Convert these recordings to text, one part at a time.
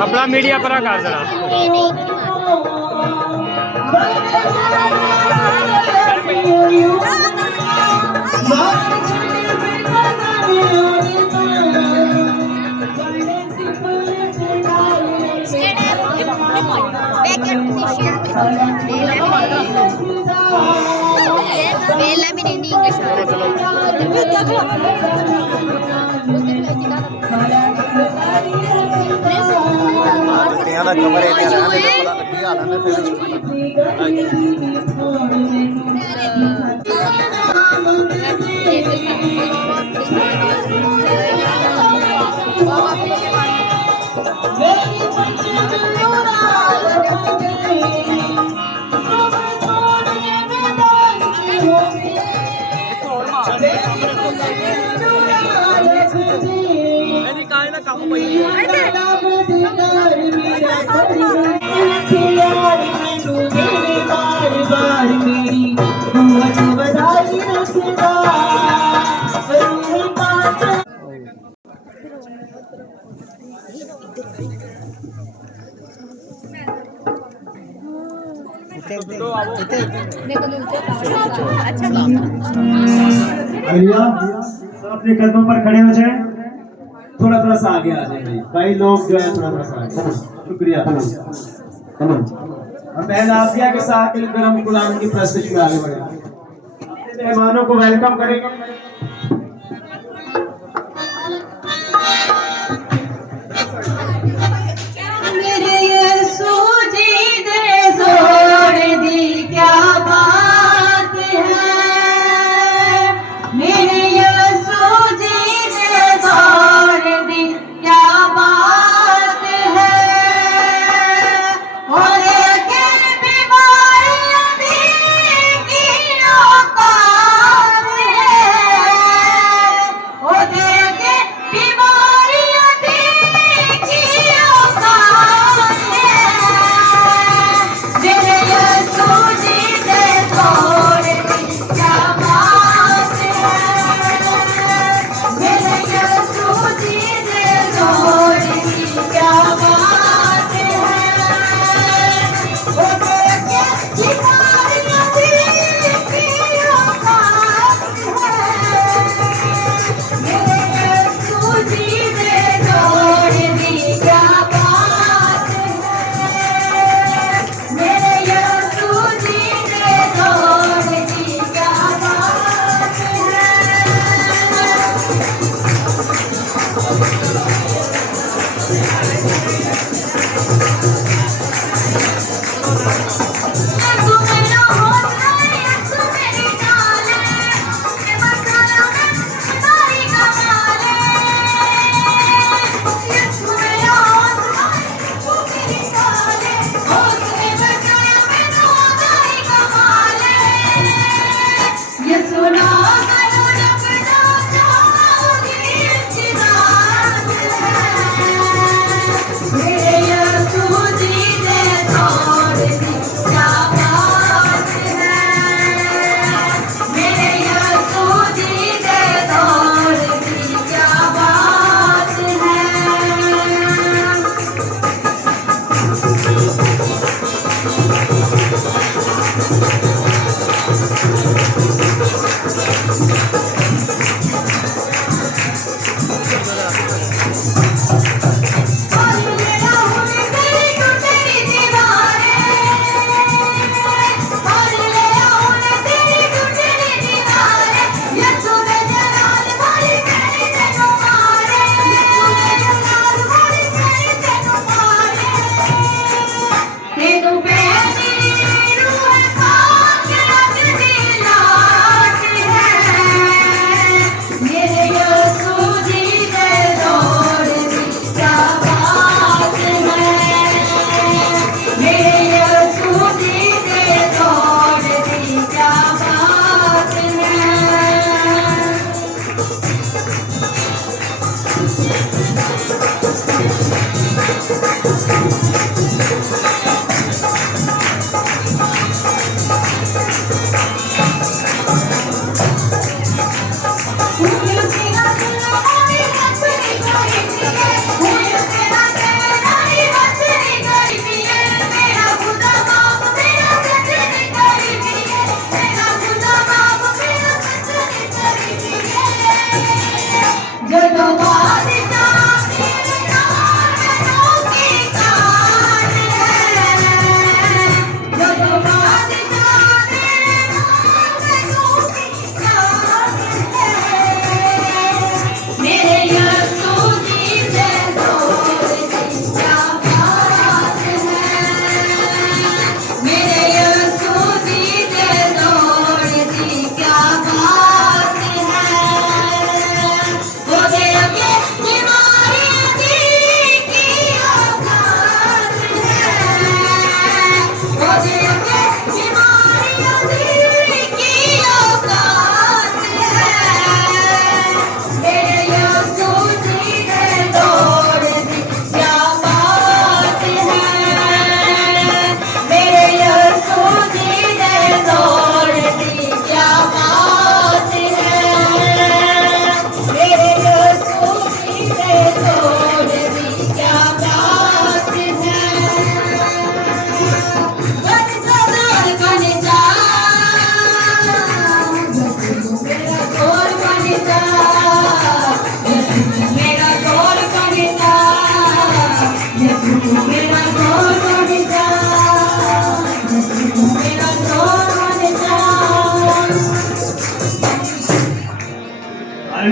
अपना मीडिया पर कर जरा अपने कदमों पर खड़े हो जाए, थोड़ा थोड़ा सा आगे आ जाए भाई। भाई लोग जो है थोड़ा थोड़ा सा आगे। शुक्रिया। हम पहले आसिया के साथ मिलकर हम कुरान की प्रस्तुति में आगे बढ़े। अपने मेहमानों को वेलकम करेंगे।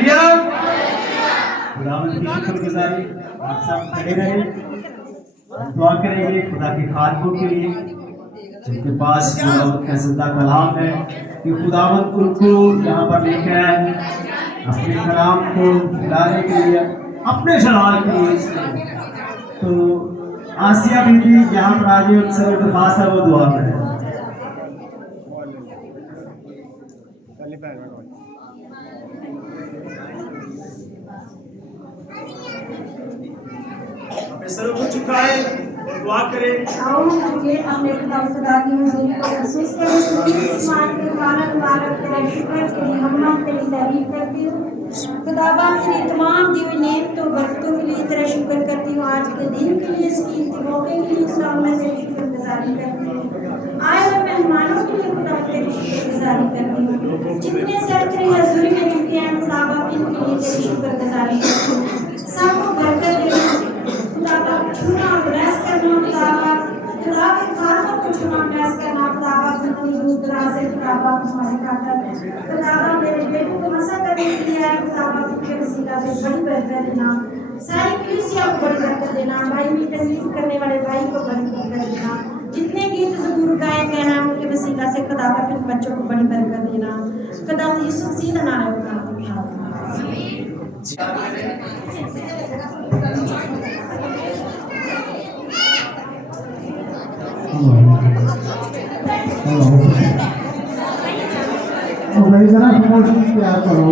हालेलुया। खुदावंद की शुक्रगुजारी, आप सब खड़े रहे, दुआ करेंगे खुदा के खादमों के लिए जिनके पास खुदावंद का जिंदा कलाम है कि खुदावंद उनको यहाँ पर लेकर आए अपने कलाम को फैलाने के लिए, अपने जलाल के लिए। तो आसिया बीबी यहाँ पर आगे उनसे दरख्वास्त है वो दुआ करें। सर को झुकाए और दुआ करें। आओ मुझे अपने खुदा की हज़ूरी को महसूस करें। इस मान के खाना मुबारक तेरे शुक्र के लिए हम तेरी तारीफ करती हूँ। खुदाबा तेरी तमाम दी हुई नेमतों बरकतों के लिए तेरा शुक्र करती हूँ। आज के दिन के लिए, इस कीमती मौके के लिए खुदा मैं तेरी शुक्रगुजारी करती हूँ। आए हुए मेहमानों के लिए खुदा तेरी शुक्रगुजारी करती हूँ। जितने सर तेरी हज़ूरी में झुके हैं खुदाबा इनके लिए तेरी शुक्रगुजारी करती हूँ। सबको बरकत देना खुदाबा, छूना और ब्लेस करना खुदाबा, खुदा के खातों को छूना ब्लेस करना खुदाबा, जितनी दूर दराज से खुदाबा तुम्हारे खातर खुदाबा मेरे बेटों को मसा करने के लिए आए खुदाबा, उनके वसीला से बड़ी बरकत देना, सारी कलीसिया को बड़ी बरकत देना, भाई मीटिंग करने वाले भाई को बड़ी बरकत देना, जितने गीत ज़बूर गाए गए हैं उनके वसीला से खुदाबा के बच्चों को बड़ी बरकत देना। खुदा यीशु मसीह का नाम है। भाई जरा इमोशन तैयार करो।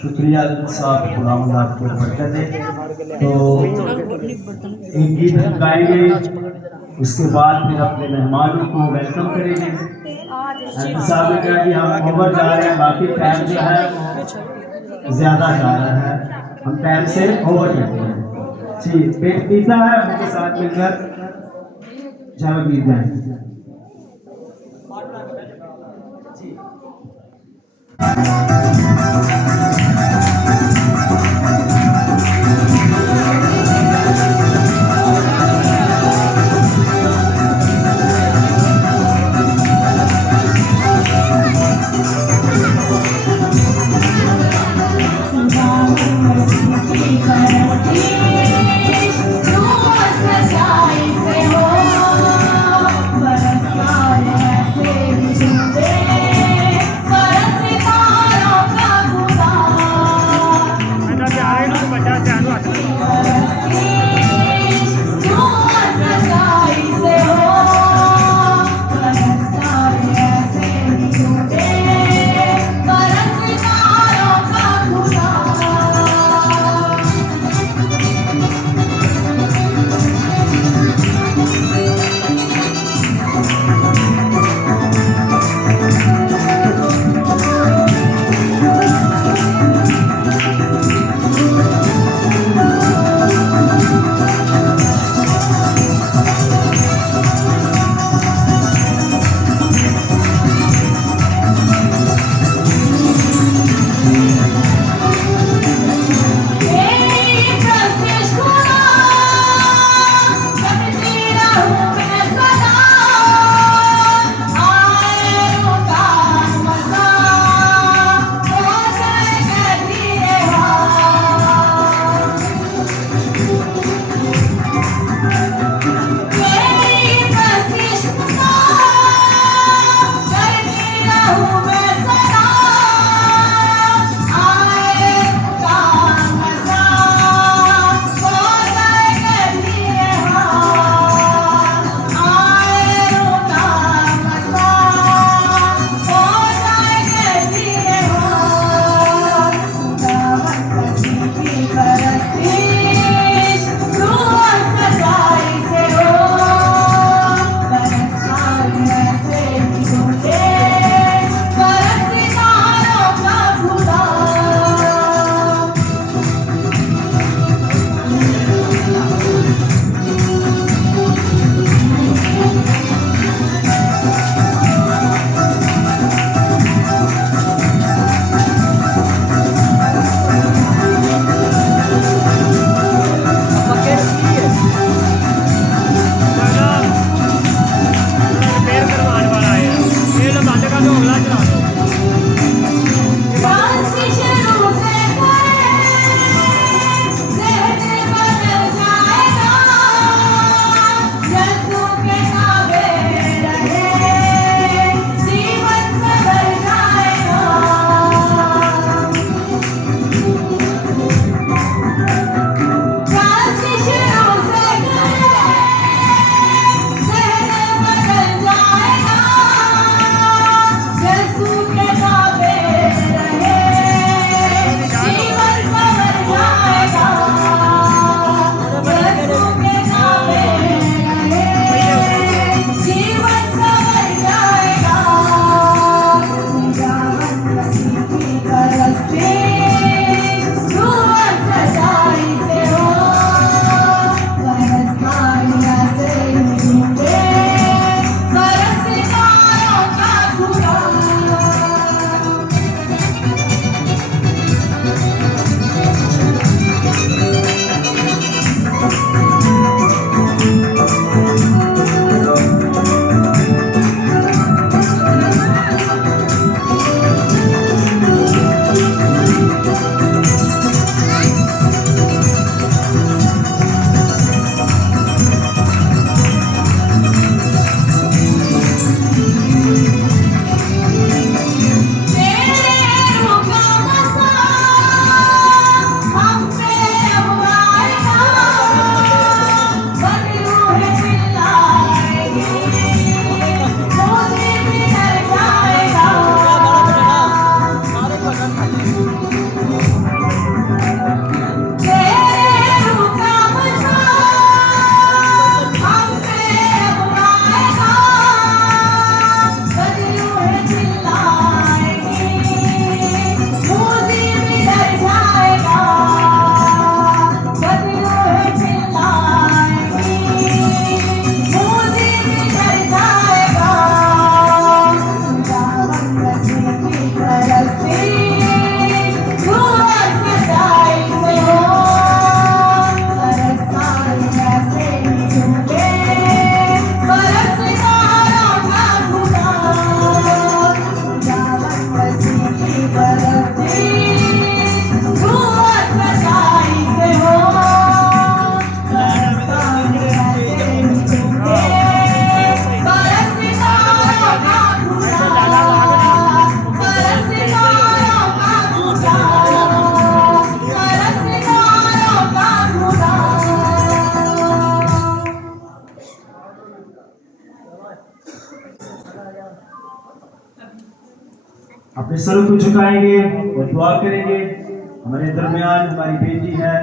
शुक्रिया साहब, खुदावंद आपको बरकत दे। तो एक गीत हम गाएंगे, उसके बाद फिर अपने मेहमानों को वेलकम करेंगे। एमपी साहब ने कहा कि हम ओवर जा रहे हैं, बाकी टाइम जो है ज़्यादा जा रहा है, हम टाइम से ओवर करते हैं। जी, पेट पीता है, उनके साथ मिलकर जब बीत जाए। बरस سر کو جھکائیں گے اور دعا کریں گے. ہمارے درمیان ہماری بیٹی ہے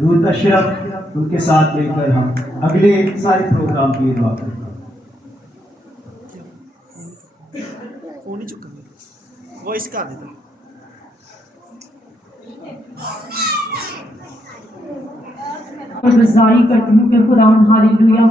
دودھ اشرف, ان کے ساتھ مل کر ہم اگلے سارے پروگرام کی دعا کریں گے. گزاری کرتی ہوں کہ خداوند ہاللیلویا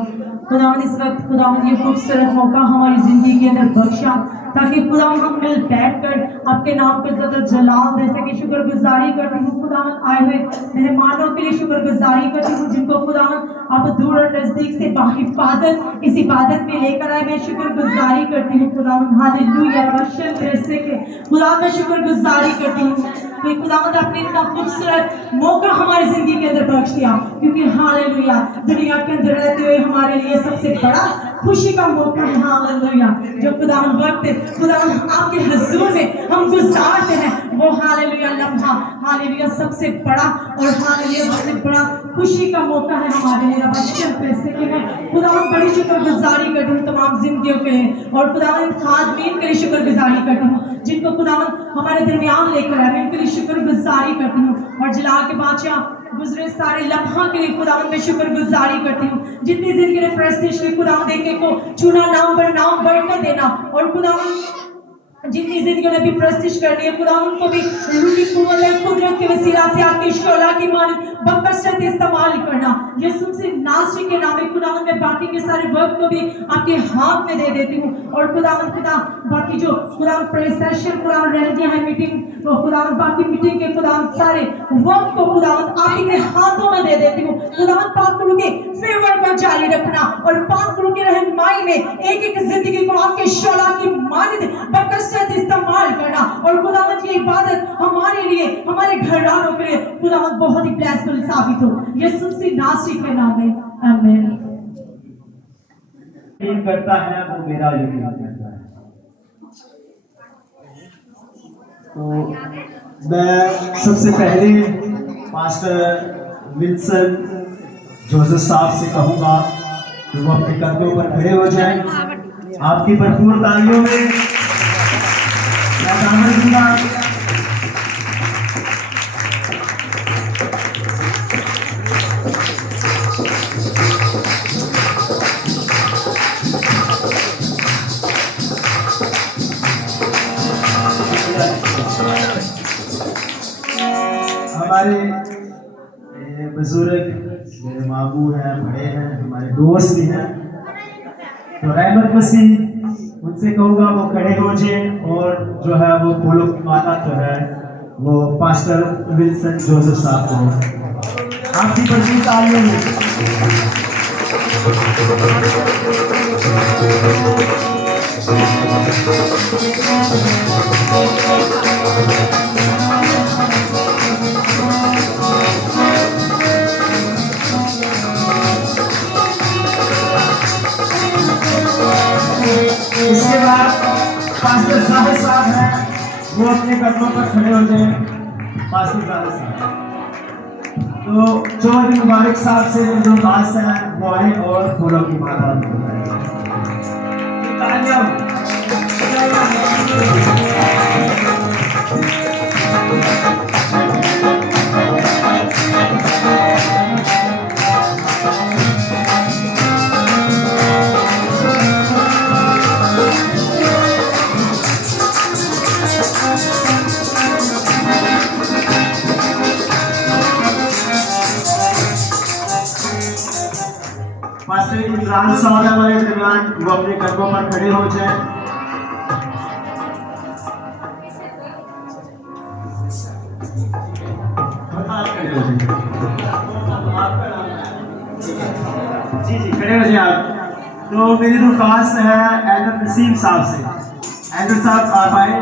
خداوند اس وقت خداوند یہ خوبصورت موقع ہماری زندگی کے اندر بخشا تاکہ خداوند ہم مل بیٹھ کر آپ کے نام کو عزت و جلال دے سکے. شکر گزاری کرتی ہوں خداوند آئے ہوئے مہمانوں کے لیے شکر گزاری کرتی ہوں جن کو خداوند آپ دور اور نزدیک سے باحفاظت اس عبادت میں لے کر آئے. میں شکر گزاری کرتی ہوں خداوند ہاللیلویا بخشن رسے کے خداوند میں شکر گزاری کرتی ہوں کہ خداوند آپ نے اتنا خوبصورت موقع ہماری زندگی کے اندر بخش دیا, کیونکہ ہاللیلویا دنیا کے اندر رہتے ہوئے ہمارے لیے سب سے بڑا خوشی کا موقع ہے. ہاللیلویا جو خداوند وقت خداوند آپ کے حضور میں ہم گزارتے ہیں وہ ہاللیلویا لمحہ ہاللیلویا سب سے بڑا اور ہاللیلویا سب سے بڑا خوشی کا موقع ہے ہمارے لیے. رب اشکر پیسے کے میں خداوند بڑی شکر گزاری کرتی ہوں تمام زندگیوں کے لیے اور خداوند خادمین کے لیے شکر گزاری کرتی ہوں جن کو خداوند ہمارے درمیان لے کر آئے. میں ان کے لیے شکر گزاری کرتی ہوں اور جلال کے بادشاہ گزرے سارے لمحہ کے لیے خداوند میں شکر گزاری کرتی ہوں. جتنی زندگی نے پریسٹیج کے خداوند ایک ایک کو چنا نام بڑھ کر دینا اور خداوند جتنی زندگیوں نے بھی پرستش کرنی ہے خداوند کو بھی روح کی قدرت کے وسیلہ سے آپ کی شعلہ کی مانند بکثرت استعمال کرنا. یسوع سے ناصری کے نام میں خداوند میں باقی کے سارے وقت کو بھی آپ کے ہاتھ میں دے دیتی ہوں اور خداوند خدا باقی جو خداوند پریسیشن خداوند رہتی ہے میٹنگ تو خداوند باقی میٹنگ کے خداوند سارے وقت کو خداوند آپ ہی کے ہاتھوں میں دے دیتی ہوں. خداوند پاک کرو کے فیور کو جاری رکھنا اور پاک کرو کے رہنمائی میں ایک ایک زندگی کو آپ کے شعلہ کی مانند بکثرت استعمال کرنا اور خداوند یہ عبادت ہمارے لیے ہمارے گھرانوں کے لیے خداوند بہت ہی بلیسفل ثابت ہو. یسوع سے ناصری کے نام میں آمین. یقین کرتا ہے وہ میرا یقین کرتا ہے. تو میں سب سے پہلے پاسٹر ولسن جوزف صاحب سے کہوں گا کہ وہ اپنے کندھوں پر کھڑے ہو جائیں. آپ کی بھرپور تالیوں میں میں دامن دوں گا. ہمارے بزرگ میرے ماموں ہیں, بڑے ہیں, ہمارے دوست بھی ہیں, تو رحمت مسیح ان سے کہوں گا وہ کھڑے ہو جائیں اور جو ہے وہ پھولوں کی مالا جو ہے وہ پاسٹر ولسن جوزف صاحب کو آپ کی بڑی تالیوں میں. اس کے بعد پاسٹر ظاہر صاحب ہیں, وہ اپنے قدموں پر کھڑے ہو جائیں. پاسٹر ظاہر صاحب تو چودھری مبارک صاحب سے جو خاص ہیں وہ آئیں اور پھولوں کی مالا عمران صاحب ہمارے درمیان وہ اپنے قدموں پر کھڑے ہو جائیں. جی جی کھڑے ہو جائیں آپ. تو میری درخواست ہے ایڈر نسیم صاحب سے. ایڈر صاحب آپ آئے.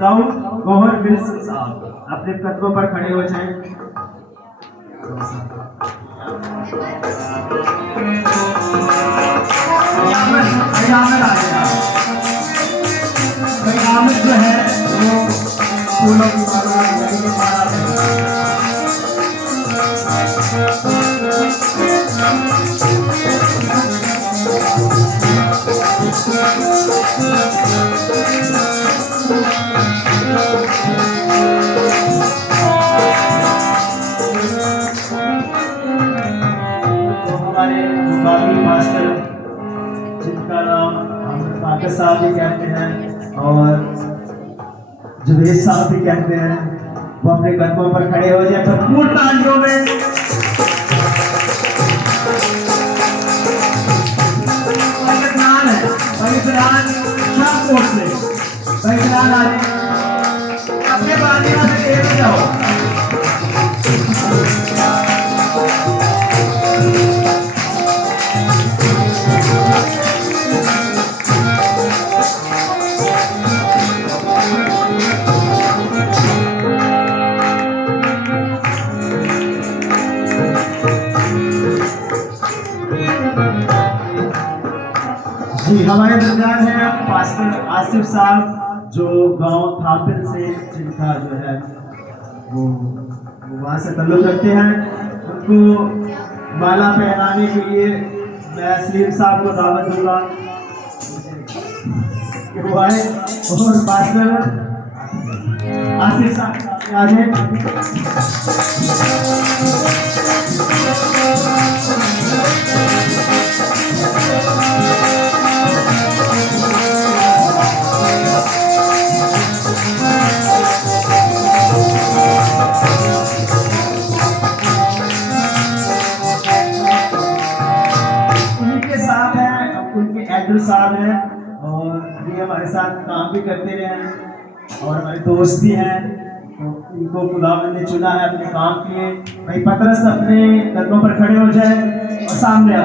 داؤد گوہر विल्सन साहब अपने कदमों पर खड़े हो जाएं। कयामत आएगा, कयामत जो है वो फूलों की माला नदी की माला मास्टर जिनका नाम हम काका साहब भी कहते हैं और जुबेर साहब भी कहते हैं, वो अपने कदमों पर खड़े हो जाए भरपूर तालियों में। पाकिस्तान है, पाकिस्तान शाहकोट से पाकिस्तान आने अपने बालियों से देख जाओ। जी हमारे दरमियान है पास्टर आसिफ साहब जो गांव थापिल से, जिनका जो है वो वहाँ से तल्लुक रखते हैं। उनको माला पहनाने के लिए मैं सलीम साहब को दावत दूंगा कि वो आए और पास्टर आसिफ साहब आ जाए। साहब हैं और ये हमारे साथ काम भी करते रहे हैं और हमारे दोस्त भी हैं, तो इनको खुदावंद ने चुना है अपने काम के लिए। भाई पतरस अपने कदमों पर खड़े हो जाए और सामने आ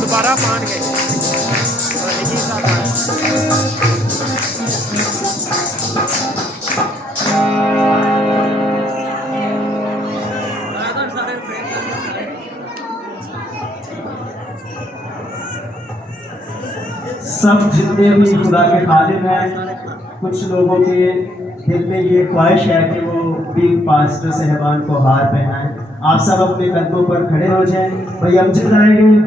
दोबारा मान गए सब जितने भी खुदा के खादिम हैं, कुछ लोगों के दिल में ये ख्वाहिश है कि वो भी पास्टर साहबान को हार पहनाएं। आप सब अपने कदमों पर खड़े हो जाएं। भाई अमजद आएंगे,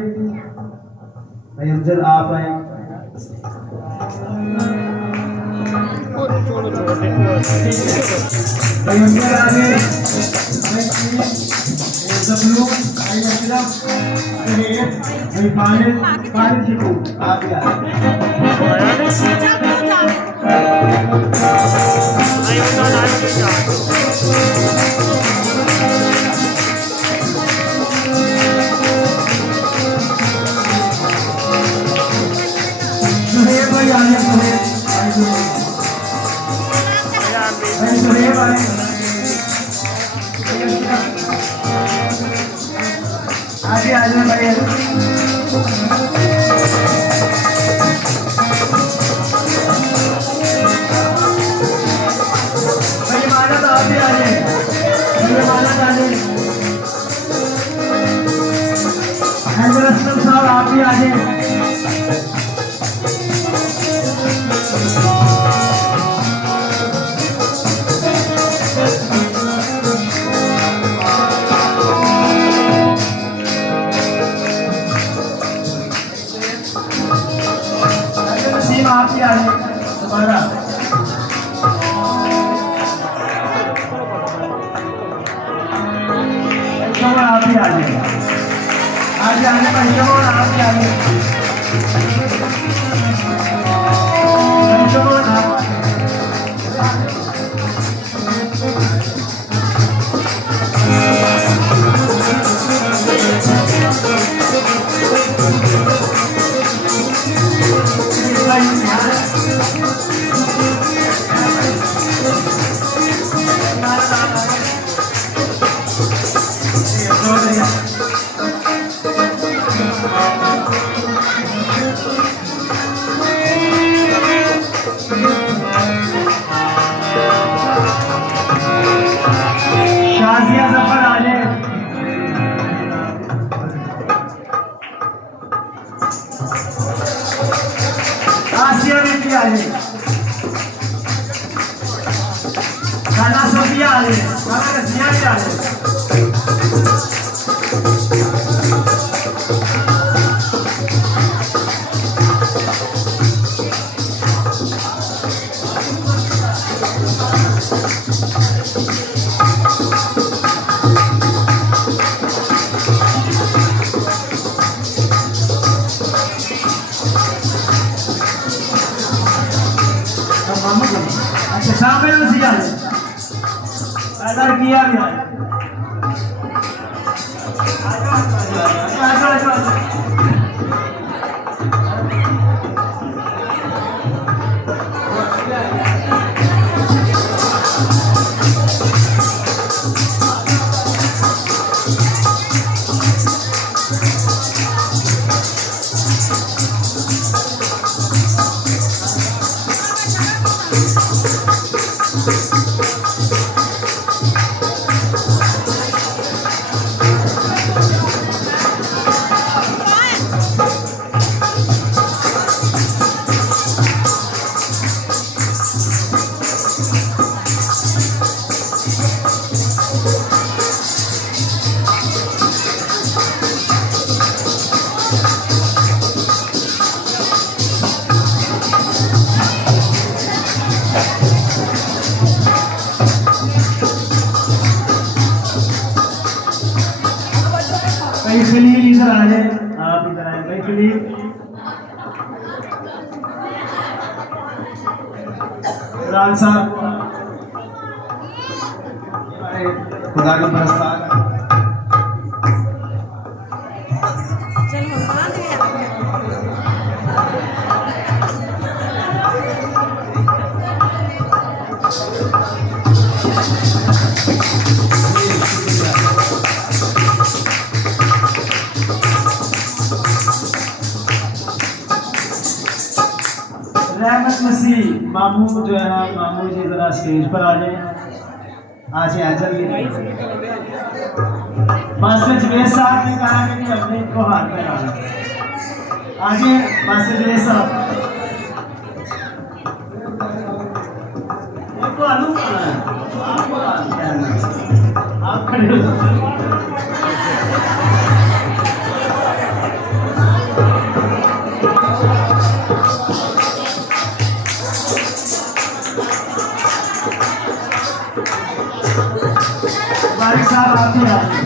भाई अमजद आप आए। भाई अमजद आगे, भाई फाइनल शिकू आप भी आगे आ जाए भाई। माना तो आप भी आ जाए, माना साहब आप भी आ जाए। आप ही आ जाए दोबारा। आप ही आ जाए, आगे आने पर आप ही आ जाए। नाना सोफिया आ रहे हैं, नाना रसिया भी आ रहे हैं। अच्छा सामने रसिया आ रहे हैं, ऐसा किया भी आ रहे हैं। भाई खलील इधर आ जाए, आप इधर आए भाई खलील। इमरान साहब खुदा का परस्तार। रहमत मसीह मामू जो है ना, मामू जी जरा स्टेज पर आ जाए, आ जाए जल्दी। मास्टर जुबैर साहब ने कहा कि अपने को हाथ में डाला, आ जाए मास्टर जुबैर साहब। आपको आलू खाना है, आपको आप खड़े हो। बारिक साहब आप भी आ जाए,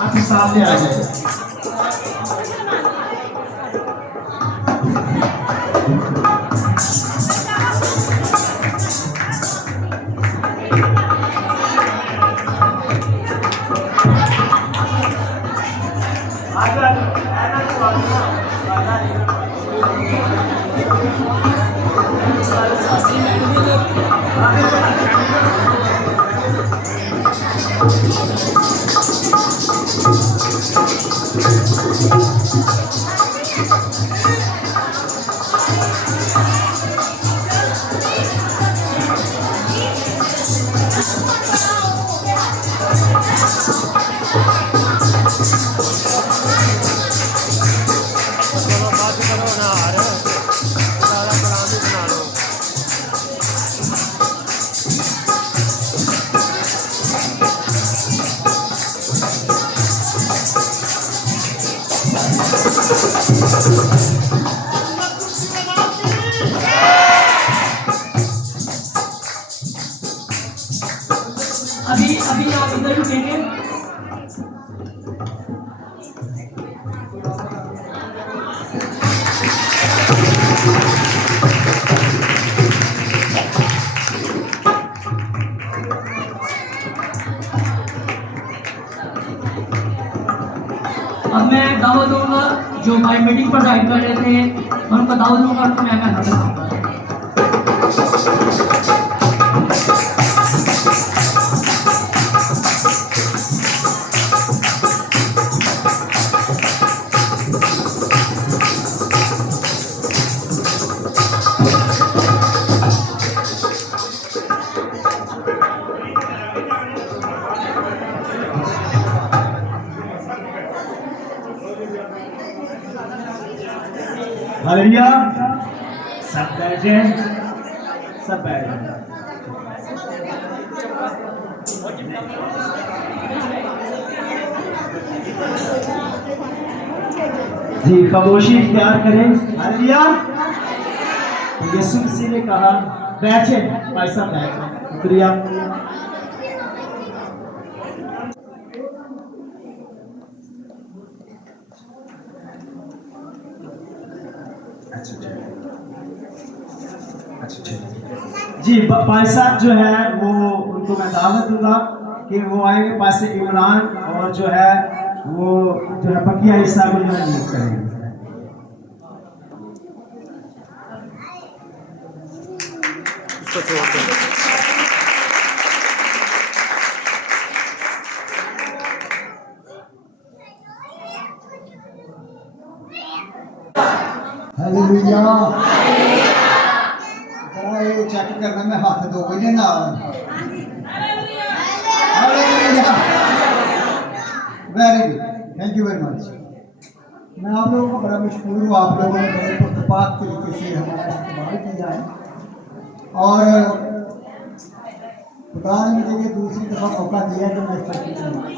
आप ही सामने आ जाए। अभी आप इधर रुकेंगे। अब मैं दावत दूंगा, जो भाई मीटिंग पर गाइड कर रहे थे मैं उनको दावत दूंगा और मैं हाथ लगाऊंगा। हालेलुया। सब बैठ जाएं, सब बैठ जाएं। جی خاموشی اختیار کریں. حلیہ یسوع مسیح نے کہا بیٹھے بھائی صاحب بیٹھے. شکریہ. جی بھائی صاحب جو ہے وہ ان کو میں دعوت دوں گا کہ وہ آئیں گے پاس عمران اور جو ہے وہ جو ہے بقیہ حصہ کو جو ہے لیڈ کریں گے. اس کو چھوڑ دیں. ہیلیلویا. ذرا یہ چیک کرنا میں ہاتھ دو بجے نہ very good. Thank you very much. میں آپ لوگوں کا بڑا مشکور ہوں. آپ لوگوں نے بڑے پرتپاک طریقے سے ہمارا استعمال کیا ہے اور خدا نے مجھے یہ دوسری دفعہ موقع دیا کہ میں اس چرچ میں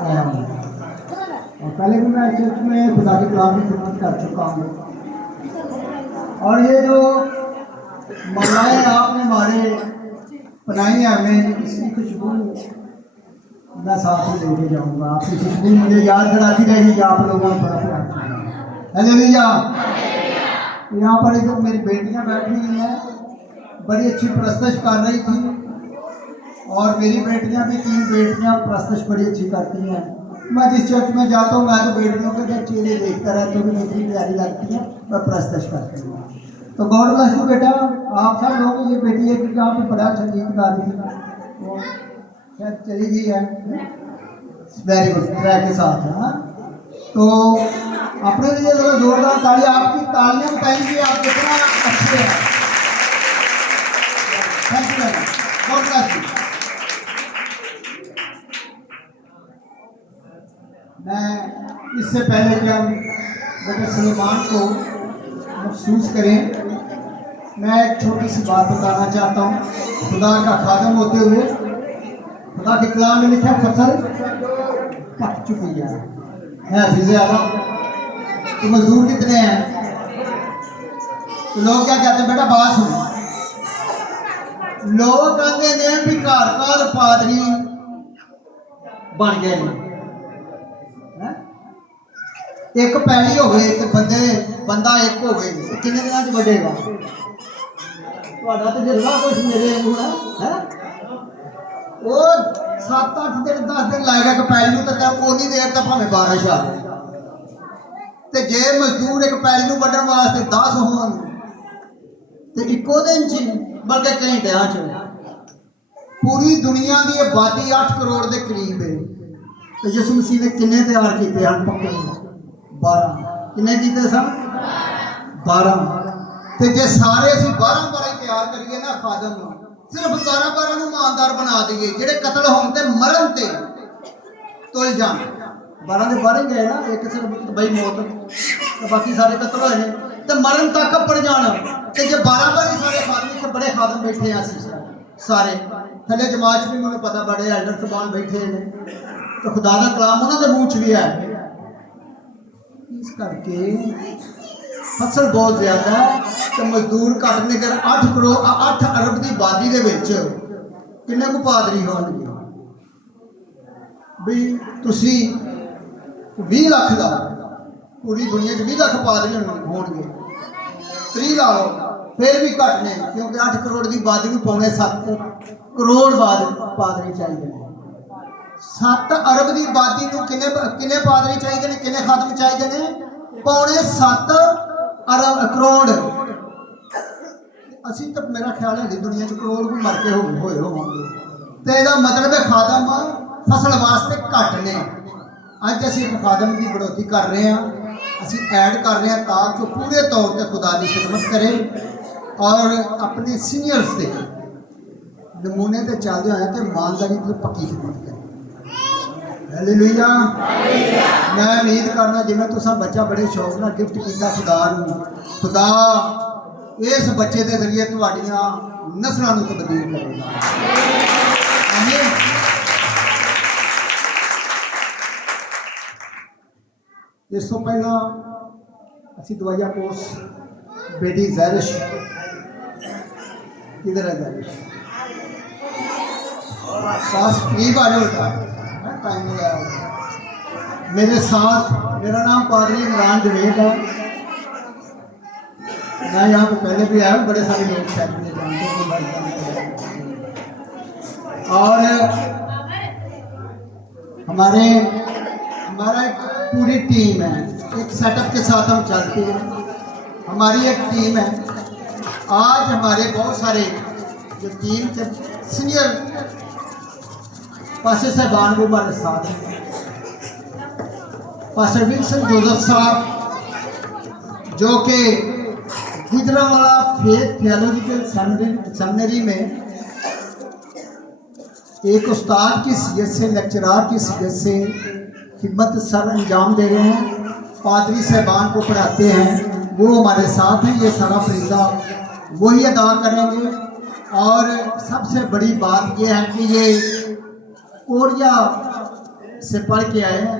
آیا ہوں. اور پہلے بھی میں چرچ میں خدا کے کلام کی خدمت کر چکا ہوں. اور یہ جو ملائیں آپ نے ہمارے بنائی ہیں ہمیں اس کی خوشبو میں ساتھ ہی لے کے جاؤں گا. آپ کی خوشبو مجھے یاد کراتی رہے گی کہ آپ لوگوں نے بڑا پیار کیا. ہیلیلویا. یہاں پر ادھر میری بیٹیاں بیٹھی ہوئی ہیں, بڑی اچھی پرستش کر رہی تھی اور میری بیٹیاں بھی 3 بیٹیاں پرستش بڑی اچھی کرتی ہیں. میں جس چرچ میں جاتا ہوں میں تو بیٹیوں کے چہرے دیکھتا رہتا ہوں کہ اتنی پیاری لگتی ہیں اور پرستش کرتی ہوں. تو گاڈ بلیس یو بیٹا. آپ سب لوگوں کی یہ بیٹی ہے کیونکہ آپ کو بڑا اچھا گیت گا رہی تھی وہ شاید چلی گئی ہے. Very good. ٹریک کے ساتھ ہے. ہاں تو اپنے لیے ذرا زوردار تالی. آپ کی تالیاں بتائیں گے آپ کتنا اچھے ہیں. Thank you very much. God bless you. میں اس سے پہلے کہ ہم بیٹے سلیمان کو محسوس کریں میں ایک چھوٹی سی بات بتانا چاہتا ہوں. خدا کا خادم ہوتے ہوئے خدا کے کلام میں لکھا فصل پک چکی ہے حافظ اعلیٰ. تو مزدور کتنے ہیں؟ تو لوگ کیا کہتے ہیں بیٹا بات سنو. لوگ کہتے ہیں بھی گھر گھر پادری بن گئے ہیں. ایک پیڑی ہو گئے تو بندہ ایک ہو گئے کنے دنوں چ بڑھے گا. تو جذبہ کچھ میرے ہے وہ 7-8 دن 10 دن لائے گا کہ پیڑی نو تو اونی دیر تک بھاویں بارش آ تے جے مزدور ایک پیڑی نو وڈن واسطے 10 ہون تے اکو دن چ بلکہ گھنٹیاں چ. پوری دنیا کی آبادی 8 کروڑ دے قریب ہے. تو یسوع مسیح نے کنے تیار کیتے ہیں پکے 12. کنے کیتے سن 12. تے جے سارے اسی 12 تیار کریے نا خادم صرف 12 نو ایماندار بنا دیے جڑے قتل ہون تے مرن تے تل جان. 12 دے 12 گئے نا. ایک صرف بھائی موت تے باقی سارے قتل ہوئے نے تے مرن تک پڑ جان. تے جے 12 سارے خادم تے بڑے خادم بیٹھے ہیں اسی سارے تھلے جماعت بھی مجھے پتا بڑے ایلڈر صاحبان بیٹھے ہیں تو خدا کا کلام انہوں نے منہ چ بھی ہے. اس کر کے فصل بہت زیادہ ہے تو مزدور گھٹ نے کر 8 ارب کی آبادی دے وچ کنے کو پادری ہون گے بھی تسی 20 لاکھ دا پوری دنیا 20 لاکھ پادری ہون گے 30 لاؤ پھر بھی گھٹ نے کیونکہ 8 کروڑ کی آبادی کو پونے 7 کروڑ پادری چاہیے. 7 ارب کی آبادی کو کنے پادری چاہیے کنے خادم چاہیے پونے 7 ارب کروڑ. اسی تو میرا خیال ہے دنیا چ کروڑ کو مر کے ہوئے ہوں گے. تو یہ مطلب ہے خادم فصل واسطے گھٹ نے. اج اسی ایک خادم کی بڑھوتی کر رہے ہیں اسی ایڈ کر رہے ہیں تاکہ پورے طور پہ خدا کی خدمت کرے اور اپنے سینئر سے نمونے تے چلتے ہوئے تو ایمانداری تو پکی خدمت کرے. ہیلیلویا. میں امید کرنا جی میں تو سب بچہ بڑے شوق نال گفٹ کیتا خدا نو. خدا ਇਸ ਬੱਚੇ ਦੇ ਜ਼ਰੀਏ ਤੁਹਾਡੀਆਂ ਨਸਲਾਂ ਨੂੰ ਤਬਦੀਲ ਕਰੇਗਾ। ਆਮੀਨ। ਇਸ ਤੋਂ ਪਹਿਲਾਂ ਅਸੀਂ ਦਵਾਈਆ ਕੋਰਸ बेटी ज़ैरिश किधर है? ज़ैरिश सास करीब आ जाओ, टाइम नहीं आया। मेरे साथ मेरा नाम पादरी इमरान जवेद है। मैं यहाँ पे पहले भी आया हूँ, बड़े सारे लोग शायद मुझे जानते हैं। और हमारा एक पूरी टीम है, एक सेटअप के साथ हम चलते हैं। हमारी एक टीम है। आज हमारे बहुत सारे जो टीम के सीनियर पास्टर साहबान वो हमारे साथ हैं। पास्टर विल्सन जोसेफ साहब जो कि गुजरांवाला फेथ थियोलॉजिकल सेमिनरी में एक उस्ताद की हैसियत से, लेक्चरार की हैसियत से खिदमत सर अंजाम दे रहे हैं, पादरी साहबान को पढ़ाते हैं, वो हमारे साथ हैं। ये सारा फरीदा वही अदा करेंगे। और सबसे बड़ी बात ये है कि ये कोरिया से पढ़ के आए हैं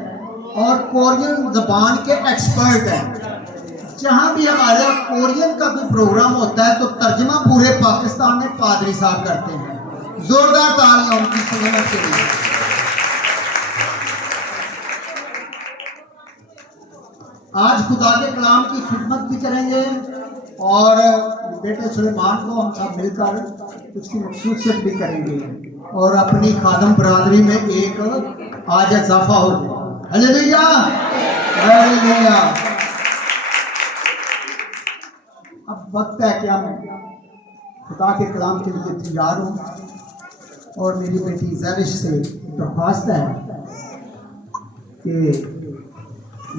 और कोरियन ज़बान के एक्सपर्ट हैं। जहाँ भी हमारा कोरियन का कोई प्रोग्राम होता है तो तर्जमा पूरे पाकिस्तान में पादरी साहब करते हैं। जोरदार तालियां उनकी खिदमत के लिए। आज खुदा के कलाम की खिदमत भी करेंगे और बेटे सुलेमान को हम सब मिलकर उसकी मखसूसियत भी करेंगे और अपनी खादम बरादरी में एक आज इजाफा हो जाए। Hallelujah, hallelujah. अब वक्त है कि हम खुदा के कलाम के लिए तैयार हों और मेरी बेटी ज़ैरिश से दरख्वास्त है कि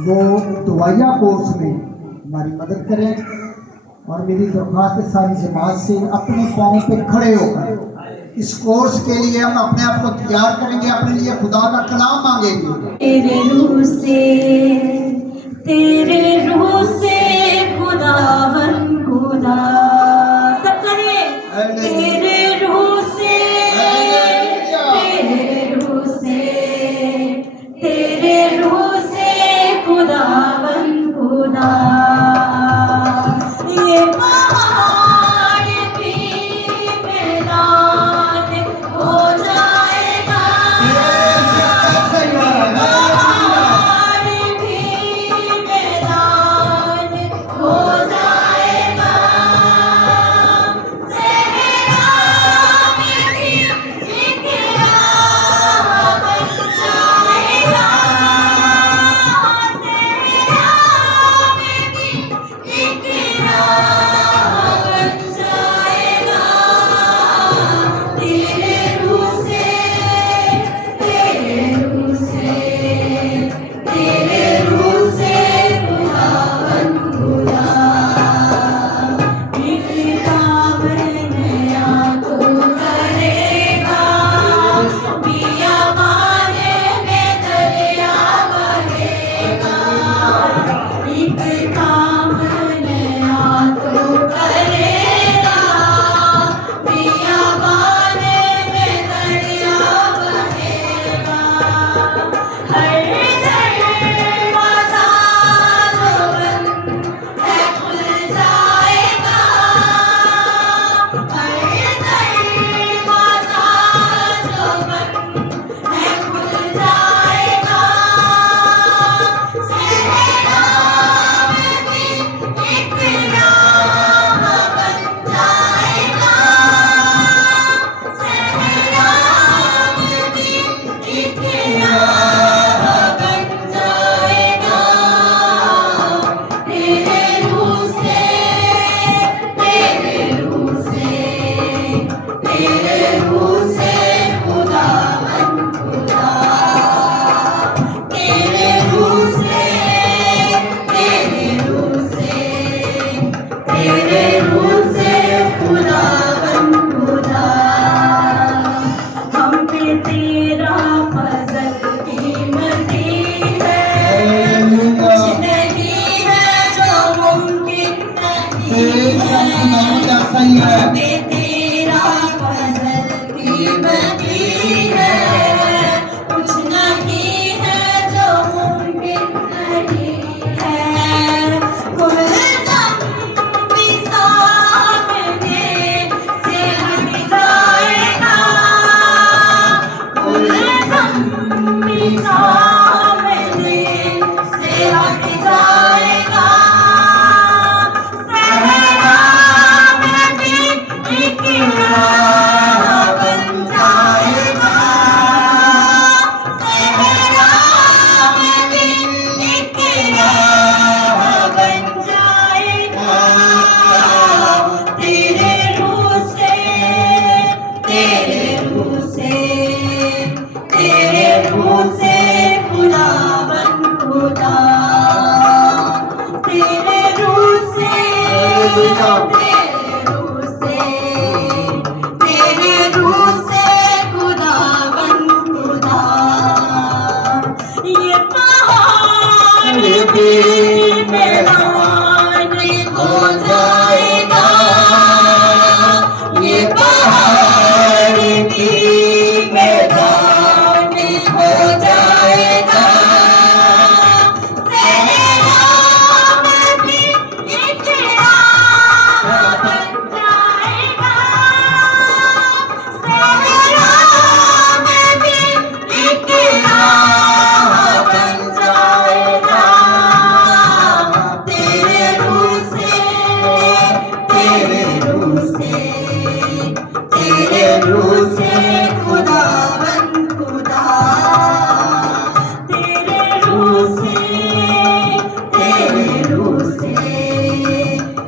वो दवाइया कोर्स में हमारी मदद करें और मेरी दरख्वास्त सारी जमात से अपने पाँव पे खड़े होकर इस कोर्स के लिए हम अपने आप को तैयार करेंगे, अपने लिए खुदा का कलाम मांगेंगे। तेरे रूह से खुदावन खुदा सब करिए। तेरे रूह से खुदावन खुदा ये पहाड़ भी मैदान हो जाएगा, पहाड़ भी मैदान हो जाएगा, सहरा में भी एक राह बन जाएगा, Amen. सामने से हट जाएगा, सहरा में भी एक राह बन जाएगा, सहरा में भी एक राह बन जाएगा, तेरे रूह से, तेरे रूह से, तेरे रूह से खुदावन खुदा, तेरे रूह से, तेरे रूह से, तेरे रूह से खुदावन खुदा, ये पहाड़ भी मैदान हो जाएगा, ये पहाड़ भी मैदान हो जाएगा, सहरा में भी एक राह बन जाएगा, सहरा में भी एक राह बन जाएगा, तेरे रूह से, तेरे रूह से, तेरे रूह से खुदावन खुदा, तेरे रूह से, तेरे रूह से,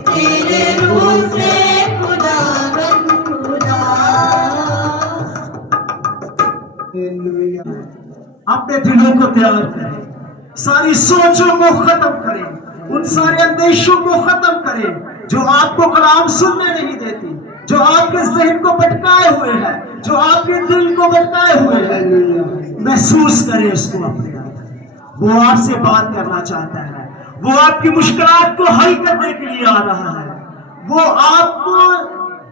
तेरे रूह से खुदावन खुदा। अपने दिलों को तैयार करें, सारी सोचों को खत्म करें, उन सारे अंदेशों को खत्म करें जो आपको कलाम सुनने नहीं देती, जो आपके ज़हन को भटकाए हुए है, जो आपके दिल को भटकाए हुए है। महसूस करें उसको अपने अंदर, वो आपसे बात करना चाहता है, वो आपकी मुश्किलात को हल करने के लिए आ रहा है, वो आपको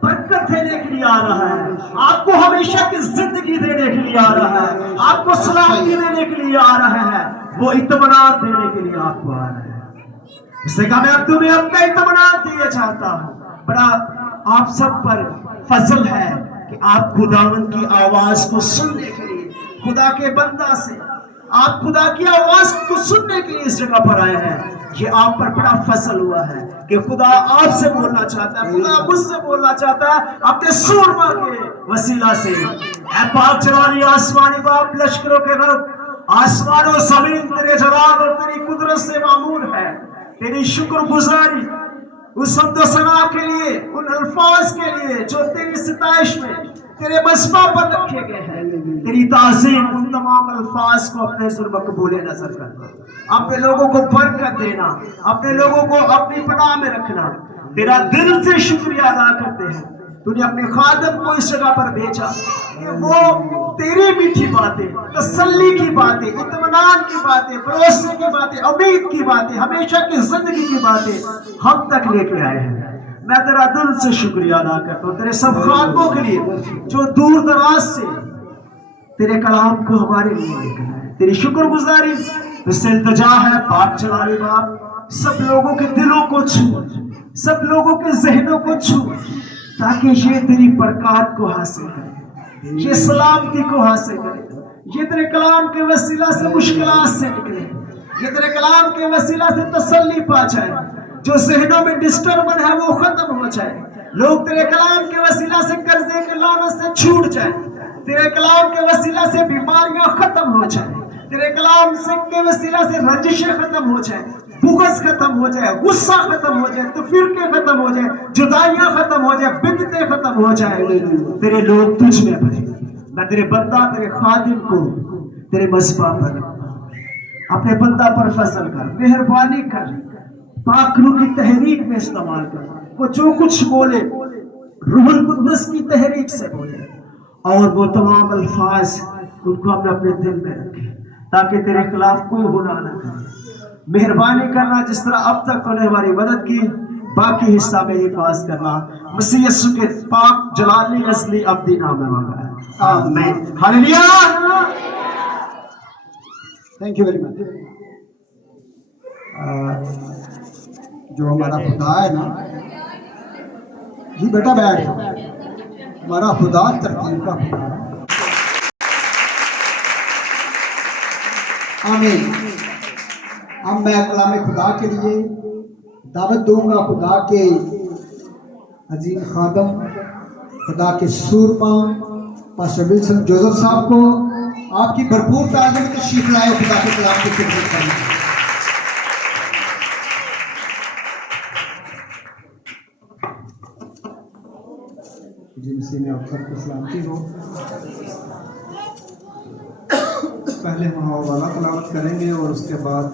बरकत देने के लिए आ रहा है, आपको हमेशा की जिंदगी देने के लिए आ रहा है, आपको सलामती देने के लिए आ रहा है, वो इत्मीनान देने के लिए आपको आ रहा है। इससे कहा मैं अब तुम्हें अपना इत्मीनान दिए चाहता हूँ। बड़ा आप सब पर फजल है कि आप खुदावन की आवाज को सुनने के लिए, खुदा के बंदा से आप खुदा की आवाज को सुनने के लिए इस जगह पर आए हैं। ये आप पर बड़ा फजल हुआ है कि खुदा आपसे बोलना चाहता है, खुदा मुझसे बोलना चाहता है अपने सूरमा के वसीला से। ऐ पाक जलाली आसमानी बाप, लश्करों के रब, आसमान और जमीन तेरे जलाल और तेरी कुदरत से मामूर है। तेरी शुक्रगुजारी उस हम्दो सना के लिए, उन अल्फाज के लिए जो तेरी सिताइश में तेरे मस्बा पर रखे गए हैं। तेरी ताज़ीम उन तमाम अल्फाज को अपने जुर मकबूल नजर करना, अपने लोगों को बरकत देना, अपने लोगों को अपनी पनाह में रखना। तेरा दिल से शुक्रिया अदा करते हैं, तूने अपने खादम को इस जगह पर भेजा कि वो तेरी मीठी बातें, तसल्ली की बातें, इत्मीनान की बातें, भरोसे की बातें, उम्मीद की बातें, हमेशा की जिंदगी की बातें हम तक लेके आए हैं। मैं तेरा दिल से शुक्रिया अदा करता हूँ तेरे सब खादमों के लिए जो दूर दराज से तेरे कलाम को हमारे लिए लेकर आए। तेरी शुक्रगुजारी इससे इल्तिजा है पाक जलाली बाप, सब लोगों के दिलों को छू, सब लोगों के जहनों को छू, ताकि ये तेरी बरकत को हासिल करे, ये सलामती को हासिल करे, ये तेरे कलाम के वसीला से मुश्किलात से निकले, ये तेरे कलाम के वसीला से तसल्ली पा जाए, जो जहनों में डिस्टर्बन है वो खत्म हो जाए, लोग तेरे कलाम के वसीला से कर्जे के लानत से छूट जाए, तेरे कलाम के वसीला से बीमारियां खत्म हो जाए, तेरे कलाम से के वसीला से रंजिशें खत्म हो जाए, बुग़्ज़ खत्म हो जाए, गुस्सा खत्म हो जाए, तफरीक़ें खत्म हो जाए, जुदाइयां खत्म हो जाए, बिदअतें खत्म हो जाए, तेरे लोग तुझ में भरे। मैं तेरे बंदा, तेरे खादिम को तेरे मज़बा पर, अपने बंदा पर फजल कर, मेहरबानी कर, पाक रूह की तहरीक में इस्तेमाल कर, वो जो कुछ बोले रूहुल कुद्दस की तहरीक से बोले, और वो तमाम अल्फाज उनको हमने अपने दिल में रखे, ताकि तेरे खिलाफ कोई गुनाह न करे। मेहरबानी करना, जिस तरह अब तक तूने हमारी मदद की, बाकी हिस्सा में हिफाज करना। मसीह यीशु के पाक जलाली असली अब्दी नाम में मांगा है, आमीन, hallelujah. Thank you very much. जो हमारा खुदा है ना जी, बेटा बैठ, हमारा खुदा तरकीब का खुदा है। आमीन। अब मैं कलाम खुदा के लिए दावत दूंगा खुदा के अजीम खादम, खुदा के सूरमा पास्टर विल्सन जोसेफ साहब को। आपकी भरपूर तालीम तशरीफ लाए खुदा के कलाम की खिदमत करने। जी मसीह में आप सबको सलामती हो। पहले हम हवाला तलावत करेंगे और उसके बाद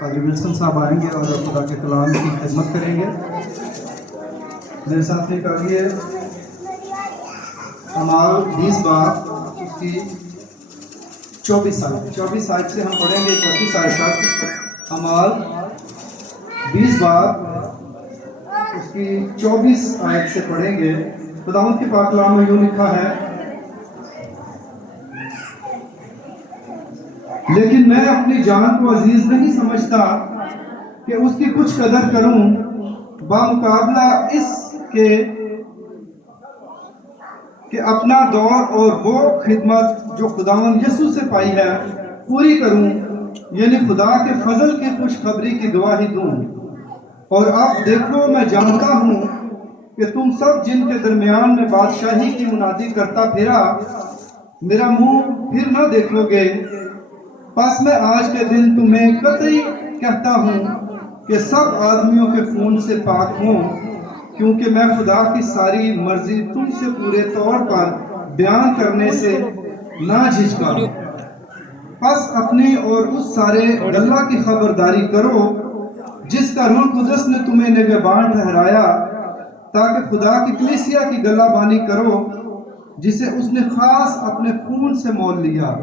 पादरी विल्सन साहब आएंगे और खुदा के कलाम की खिदमत करेंगे। मेरे साथ एक आगे अमाल 20 बार उसकी 24 आयत से हम पढ़ेंगे 34 आयत तक। अमाल 20 बार उसकी 24 आयत से पढ़ेंगे। खुदावंद के पाक कलाम में यूँ लिखा है, लेकिन मैं अपनी जान को अजीज नहीं समझता कि उसकी कुछ कदर करूं, बामुकाबला इसके कि अपना दौर और वो खिदमत जो खुदावंद यीशु से पाई है पूरी करूं, यानी खुदा के फजल की खुशखबरी की गवाही दूं। और अब देखो, मैं जानता हूं कि तुम सब जिनके दरमियान में बादशाही की मुनादी करता फिरा, मेरा मुंह फिर न देखोगे। बस मैं आज के दिन तुम्हें कतई कहता हूँ कि सब आदमियों के खून से पाक हों, क्योंकि मैं खुदा की सारी मर्जी तुमसे पूरे तौर पर बयान करने से ना झिझका। बस अपनी और उस सारे गल्ला की खबरदारी करो जिसका रूह कुदस ने तुम्हें निगहबान ठहराया, ताकि खुदा की कलीसिया की गल्लाबानी करो जिसे उसने खास अपने खून से मोल लिया।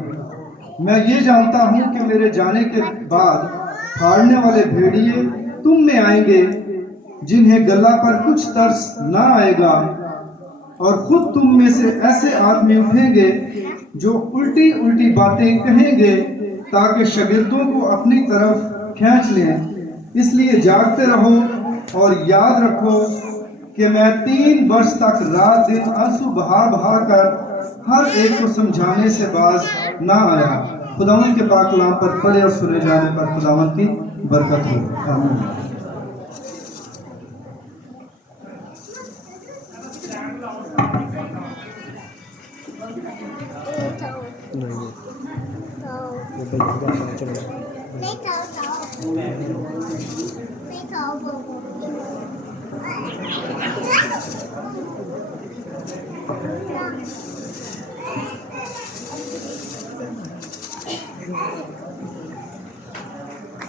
मैं ये जानता हूँ कि मेरे जाने के बाद फाड़ने वाले भेड़िए तुम में आएंगे, जिन्हें गला पर कुछ तरस ना आएगा, और खुद तुम में से ऐसे आदमी उठेंगे जो उल्टी उल्टी बातें कहेंगे, ताकि शागिर्दों को अपनी तरफ खींच लें। इसलिए जागते रहो और याद रखो कि मैं 3 वर्ष तक रात दिन आंसू बहा कर हर एक को समझाने से बाज ना आया। खुदावंद के पाक कलाम पर पढ़े और सुने जाने पर खुदावंद की बरकत हो। आमीन।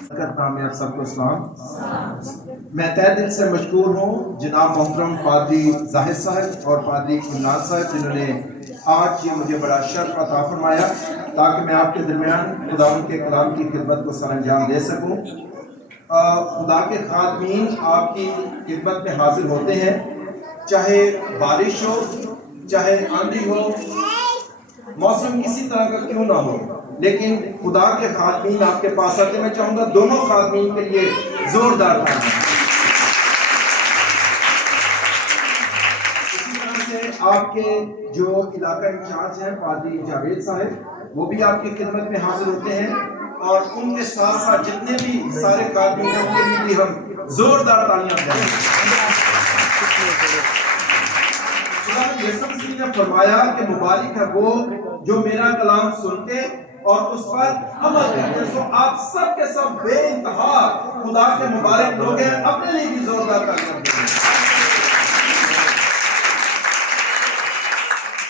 करता मैं आप सबको सलाम। मैं तहे दिल से मशकूर हूँ जनाब मोहतरम पादरी जाहिद साहब और पादरी इमरान साहब, जिन्होंने आज ये मुझे बड़ा शर्फ अता फरमाया ताकि मैं आपके दरमियान खुदावंद के कलाम की खिदमत को सरअंजाम दे सकूँ। खुदा के खादमीन आपकी खिदमत में हाजिर होते हैं, चाहे बारिश हो, चाहे आंधी हो, मौसम किसी तरह का क्यों ना हो, लेकिन खुदा के खादमीन आपके पास आते। मैं चाहूंगा दोनों खादमीन के लिए जोरदार तालियां। इसी तरह से आपके जो इलाका इंचार्ज हैं पादरी जावेद साहब, वो भी आपकी खिदमत में हाजिर होते हैं, और उनके साथ साथ जितने भी सारे खादमीन हैं उनके लिए भी हम जोरदार तालियां देंगे। यीशु मसीह ने फरमाया कि मुबारक है वो जो मेरा कलाम सुनते और उस पर अमल करते। सो आप सब के सब बेइंतहा खुदा के मुबारक लोग हैं, अपने लिए भी जोरदार तालियां दें।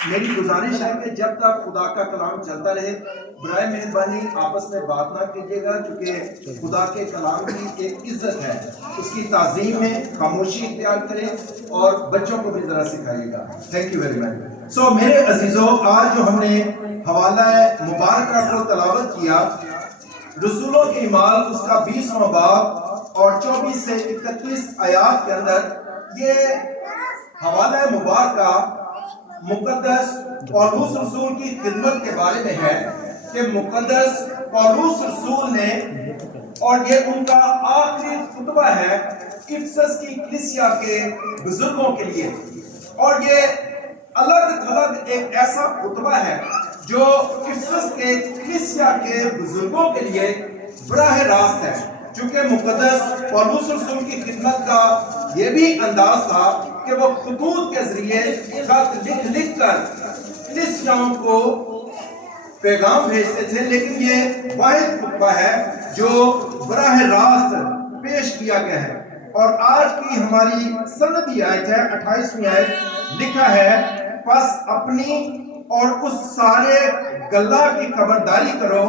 मेरी गुजारिश है कि जब तक खुदा का कलाम चलता रहे, बराए मेहरबानी आपस में बात ना कीजिएगा, क्योंकि खुदा के कलाम की एक इज्जत है, उसकी ताज़ीम में खामोशी इख्तियार करें और बच्चों को भी जरा सिखाइएगा। Thank you very much. So मेरे अजीजों, आज जो हमने हवाला मुबारक को तलावत किया, रसूलों के ईमाल उसका 20वां बाब और 24 से 31 आयात के अंदर ये हवाला मुबारक मुकद्दस पौलुस रसूल की खिदमत के बारे में है कि मुकद्दस पौलुस रसूल ने, और ये उनका आखिरी खुतबा है इफिसस की कलीसिया के बुजुर्गों के लिए, और ये अलग थलग एक ऐसा खुतबा है جو افسس کے کلیسیا کے بزرگوں کے لیے براہ راست ہے، چونکہ مقدس پولس رسول کی خدمت کا یہ بھی انداز تھا کہ وہ خطوط کے ذریعے خط لکھ کر کلیسیاؤں کو پیغام بھیجتے تھے، لیکن یہ واحد خطبہ ہے جو براہ راست پیش کیا گیا ہے۔ اور آج کی ہماری سندی آیت ہے 28ویں آیت، لکھا ہے پس اپنی اور اس سارے گلہ کی خبرداری کرو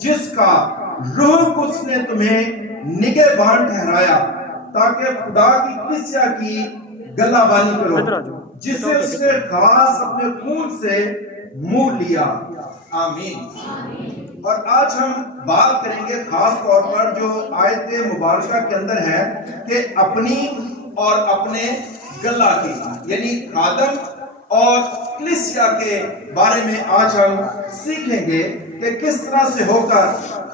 جس کا روح القدس نے تمہیں نگہبان ٹھہرایا، تاکہ خدا کی کلیسیا کی گلہ بانی کرو جسے اس نے خاص اپنے خون سے مول لیا۔ آمین۔ اور آج ہم بات کریں گے خاص طور پر جو آیت مبارکہ کے اندر ہے کہ اپنی اور اپنے گلہ کی، یعنی خادم اور کلیسیا کے بارے میں آج ہم سیکھیں گے کہ کس طرح سے ہو کر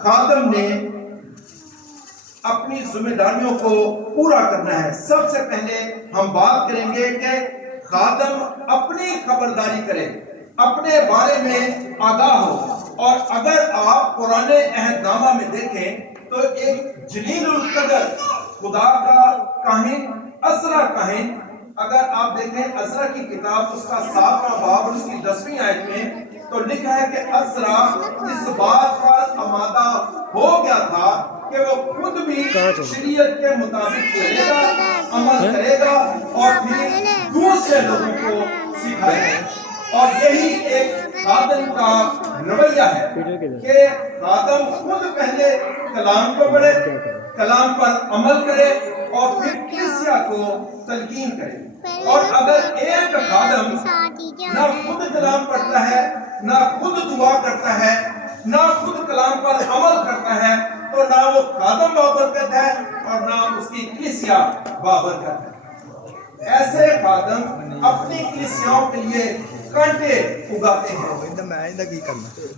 خادم نے اپنی ذمہ داریوں کو پورا کرنا ہے۔ سب سے پہلے ہم بات کریں گے کہ خادم اپنی خبرداری کرے، اپنے بارے میں آگاہ ہو۔ اور اگر آپ قرآن عہد نامہ میں دیکھیں تو ایک جلیل القدر خدا کا کاہن عزرا کاہن، اگر آپ دیکھیں عزرا کی کتاب اس کا 7واں باب اور اس کی 10ویں آیت میں تو لکھا ہے کہ عزرا اس بات پر آمادہ ہو گیا تھا کہ وہ خود بھی شریعت کے مطابق چلے گا، عمل کرے گا اور پھر دوسرے لوگوں کو سکھائے گا۔ اور یہی ایک خادم کا رویہ ہے کہ خادم خود پہلے کلام کو پڑھے، کلام پر عمل کرے اور پھر کلیسیا کو تلقین کرے۔ اور اگر ایک خادم نہ خود کلام پڑھتا ہے، نہ خود دعا کرتا ہے، نہ خود کلام پر عمل کرتا ہے تو نہ وہ خادم بابرکت ہے اور نہ اس کی کلیسیا بابرکت ہے۔ ایسے خادم اپنی کلیسیاؤں کے لیے کانٹے اگاتے ہیں۔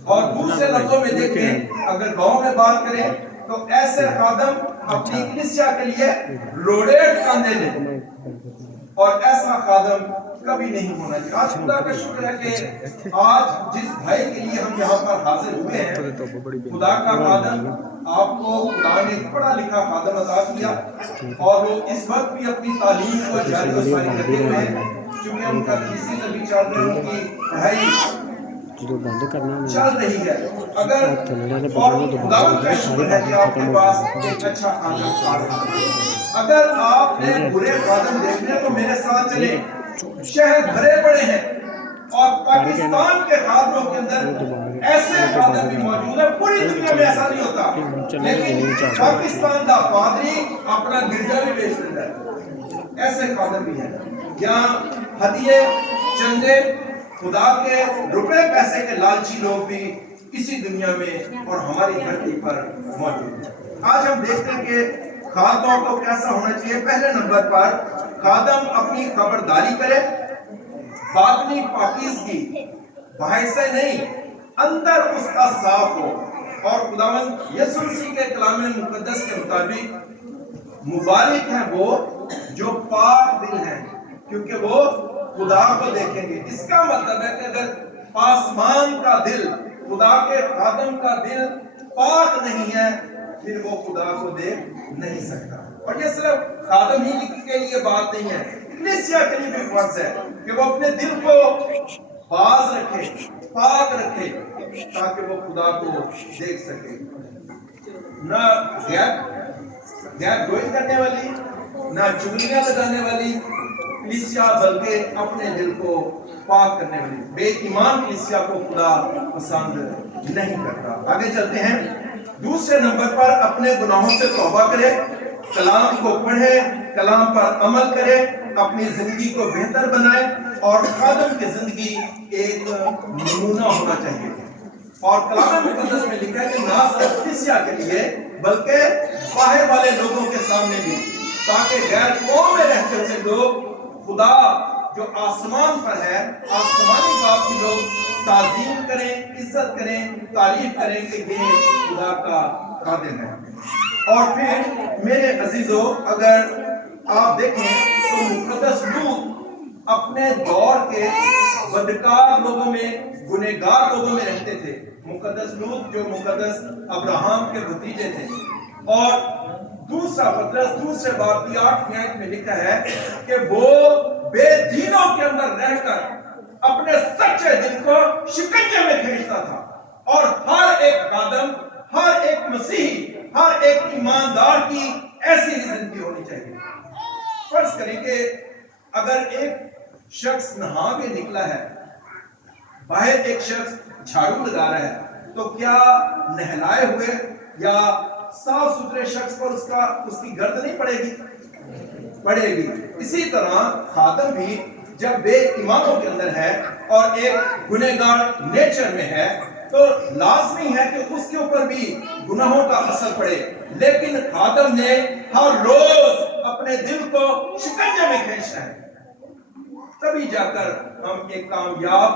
اور دوسرے لفظوں میں دیکھیں، اگر گاؤں میں بات کریں تو ایسے خادم اپنی کلیسیا کے لیے روڈیٹ کاندے لیں، اور ایسا خادم کبھی نہیں ہونا چاہیے۔ آج خدا کا شکر ہے کہ آج جس بھائی کے لیے ہم یہاں پر حاضر ہوئے ہیں، خدا کا خادم آپ کو خدا نے پڑھا لکھا خادم عطا کیا، اور وہ اس وقت بھی اپنی تعلیم کو جاری و ساری رکھے ہوئے ہیں، چونکہ ان کا کسی سے بھی چل رہے ان کی پڑھائی چل رہی ہے۔ اگر اور خدا کا شکر ہے کہ آپ کے پاس ایک اچھا خادم آ رہا ہے۔ اگر آپ نے برے خادم دیکھنے تو میرے ساتھ چلے، شہر بھرے پڑے ہیں، اور پاکستان کے خادموں کے اندر ایسے خادم بھی موجود ہیں۔ پوری دنیا میں ایسا نہیں ہوتا، لیکن پاکستان کا پادری اپنا گرجا بھی بیچ دیتا ہے، ایسے خادم بھی ہیں۔ یہاں ہدیے چندے خدا کے روپے پیسے کے لالچی لوگ بھی اسی دنیا میں اور ہماری دھرتی پر موجود ہیں۔ آج ہم دیکھتے ہیں کہ خادموں کو کیسا ہونا چاہیے۔ پہلے نمبر پر خادم اپنی خبرداری کرے، باطنی پاکیزگی، باہر سے نہیں، اندر اس کا صاف ہو۔ اور خداوند یسوع مسیح کے کلام مقدس کے مطابق مبارک ہیں وہ جو پاک دل ہیں، کیونکہ وہ خدا کو دیکھیں گے۔ اس کا مطلب ہے کہ اگر آسمان کا دل، خدا کے خادم کا دل پاک نہیں ہے، پھر وہ خدا کو دیکھ نہیں سکتا۔ اور یہ صرف خادم ہی کے لیے بات نہیں ہے، کلیسیا کے لیے بھی فرض ہے کہ وہ اپنے دل کو باز رکھے، پاک رکھے، تاکہ وہ خدا کو دیکھ سکے۔ نہ غیر گوئی کرنے والی، نہ چغلیاں لگانے والی کلیسیا، بلکہ اپنے دل کو پاک کرنے والی۔ بے ایمان کلیسیا کو خدا پسند نہیں کرتا۔ آگے چلتے ہیں۔ دوسرے نمبر پر اپنے گناہوں سے توبہ کرے، کلام کو پڑھے، کلام پر عمل کرے، اپنی زندگی کو بہتر بنائے، اور خادم کی زندگی ایک نمونہ ہونا چاہیے۔ اور کلام مقدس میں لکھا ہے کہ نہ صرف کلیسیا کے لیے بلکہ باہر والے لوگوں کے سامنے بھی، تاکہ غیر قوم میں رہتے ہوئے لوگ خدا جو آسمان پر ہے، آسمانی باپ کی لوگ تعظیم کریں، عزت کریں، تعریف کریں کہ یہ خدا کا خادم ہے۔ اور پھر میرے عزیزو، اگر آپ دیکھیں تو مقدس لوط अपने दौर के बदकार लोगों में, गुनहगार लोगों में रहते थे। मुकद्दस लूत जो मुकद्दस अब्राहम के भतीजे थे। और दूसरा पतरस दूसरे बाब की 8वीं आयत में लिखा है कि वो बेदीनों के अंदर रहकर अपने सच्चे दिल को शिकंजे में खींचता था। और हर एक खादम, हर एक मसीही, हर एक ईमानदार की ऐसी ही जिंदगी होनी चाहिए। फर्ज करें कि अगर एक शख्स नहा के निकला है, बाहर एक शख्स झाड़ू लगा रहा है, तो क्या नहलाए हुए या साफ सुथरे शख्स पर उसकी गर्द नहीं पड़ेगी? पड़ेगी। इसी तरह खादम भी जब बेईमानों के अंदर है और एक गुनहगार नेचर में है, तो लाजमी है कि उसके ऊपर भी गुनाहों का असर पड़े। लेकिन खादम ने हर रोज अपने दिल को शिकंजे में खींचना है, तभी जाकर हम एक कामयाब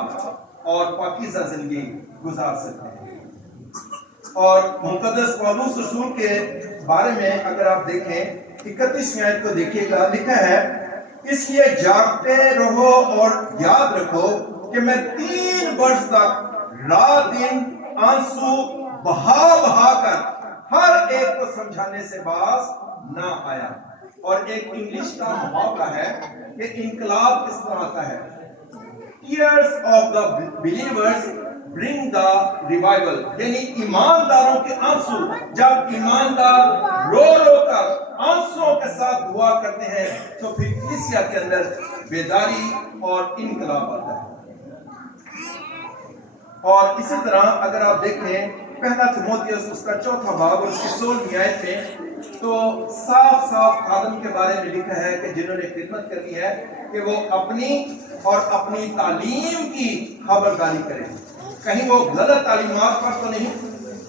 और पाकीज़ा जिंदगी गुजार सकते हैं। और मुकद्दस पौलुस रसूल के बारे में अगर आप देखें 31वीं आयत को देखिएगा, लिखा है इसलिए जागते रहो और याद रखो कि मैं 3 वर्ष तक रात दिन आंसू बहा कर हर एक को समझाने से बाज ना आया। और एक इंग्लिश का मुहावरा है कि इनकलाब किस तरह आता है, tears of the believers bring the revival, यानी ईमानदारों के आंसू, जब ईमानदार रो रो कर आंसुओं के साथ दुआ करते हैं तो फिर कलीसिया के अंदर बेदारी और इनकलाब आता है। और इसी तरह अगर आप देखें पहला तीमुथियुस उसका 4वां बाब और उसकी 16वीं आयत में, तो साफ साफ खादम के बारे में लिखा है कि जिन्होंने खिदमत करनी है कि वो अपनी और अपनी तालीम की खबरदारी करें। कहीं वो गलत तालीमात पर तो नहीं,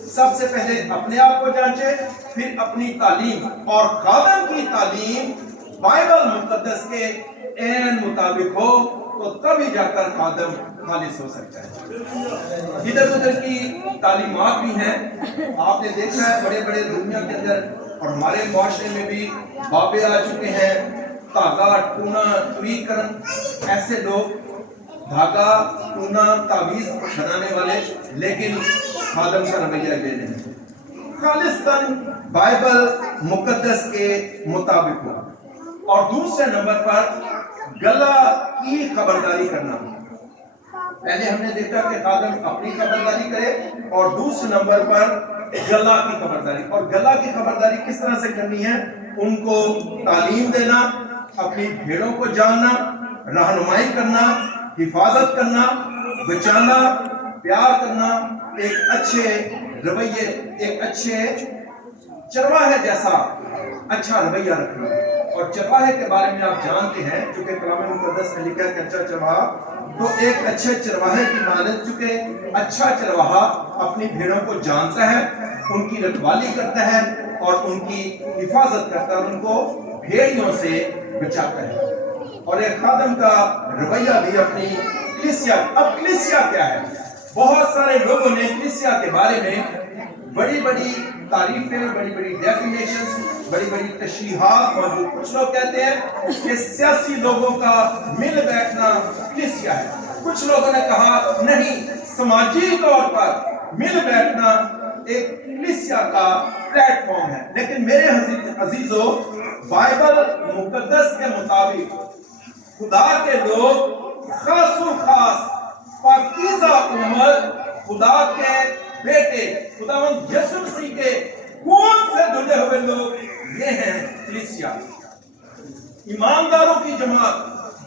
सबसे पहले अपने आप को जांचे, फिर अपनी तालीम। और खादम की तालीम बाइबल मुकद्दस के एन मुताबिक हो तो तभी जाकर खादम खालिस हो सकता है। इधर उधर की तालीमात भी हैं, आपने देखा है बड़े बड़े दुनिया के अंदर और हमारे मुआशरे में भी बाबे आ चुके हैं, धागा टूना तुईकरण, ऐसे लोग धागा टूना तावीज बनाने वाले, लेकिन खादम का रवैया ले रहे हैं। खालिस्तान बाइबल मुकद्दस के मुताबिक हो। और दूसरे नंबर पर गला की खबरदारी करना। पहले हमने देखा कि खादम अपनी खबरदारी करे और दूसरे नंबर पर गला की खबरदारी। और गला की खबरदारी किस तरह से करनी है? उनको तालीम देना, अपनी भेड़ों को जानना, रहनुमाई करना, हिफाजत करना, बचाना, प्यार करना, एक अच्छे रवैये, एक अच्छे चरवाहे जैसा अच्छा रवैया रखना। और चरवाहे के बारे में आप जानते हैं, चूंकि कलाम मुकद्दस में लिखा है कि अच्छा चरवाहा, तो एक अच्छे चरवाहे की मानद, चूंकि अच्छा चरवाहा अपनी भेड़ों को जानता है, उनकी रखवाली करता है और उनकी हिफाजत करता है, उनको भेड़ियों से बचाता है। और एक खादम का रवैया भी अपनी कलीसिया। अब कलीसिया क्या है? बहुत सारे लोगों ने कलीसिया के बारे में बड़ी बड़ी तारीफें, बड़ी बड़ी डेफिनेशंस, बड़ी बड़ी तशरीहात मौजूद। कुछ लोग कहते हैं कि सियासी लोगों का मिल बैठना कलीसिया है। कुछ लोगों ने कहा नहीं, समाजी तौर पर मिल बैठना एक कलीसिया का प्लेटफॉर्म है। लेकिन मेरे अजीजों, बाइबल मुकद्दस के मुताबिक खुदा के लोग खास पाकीज़ा उम्मत, खुदा के बेटे खुदावंद यीशु मसीह के खून से धुले हुए लोग, ये हैं कलीसिया, ईमानदारों की जमात,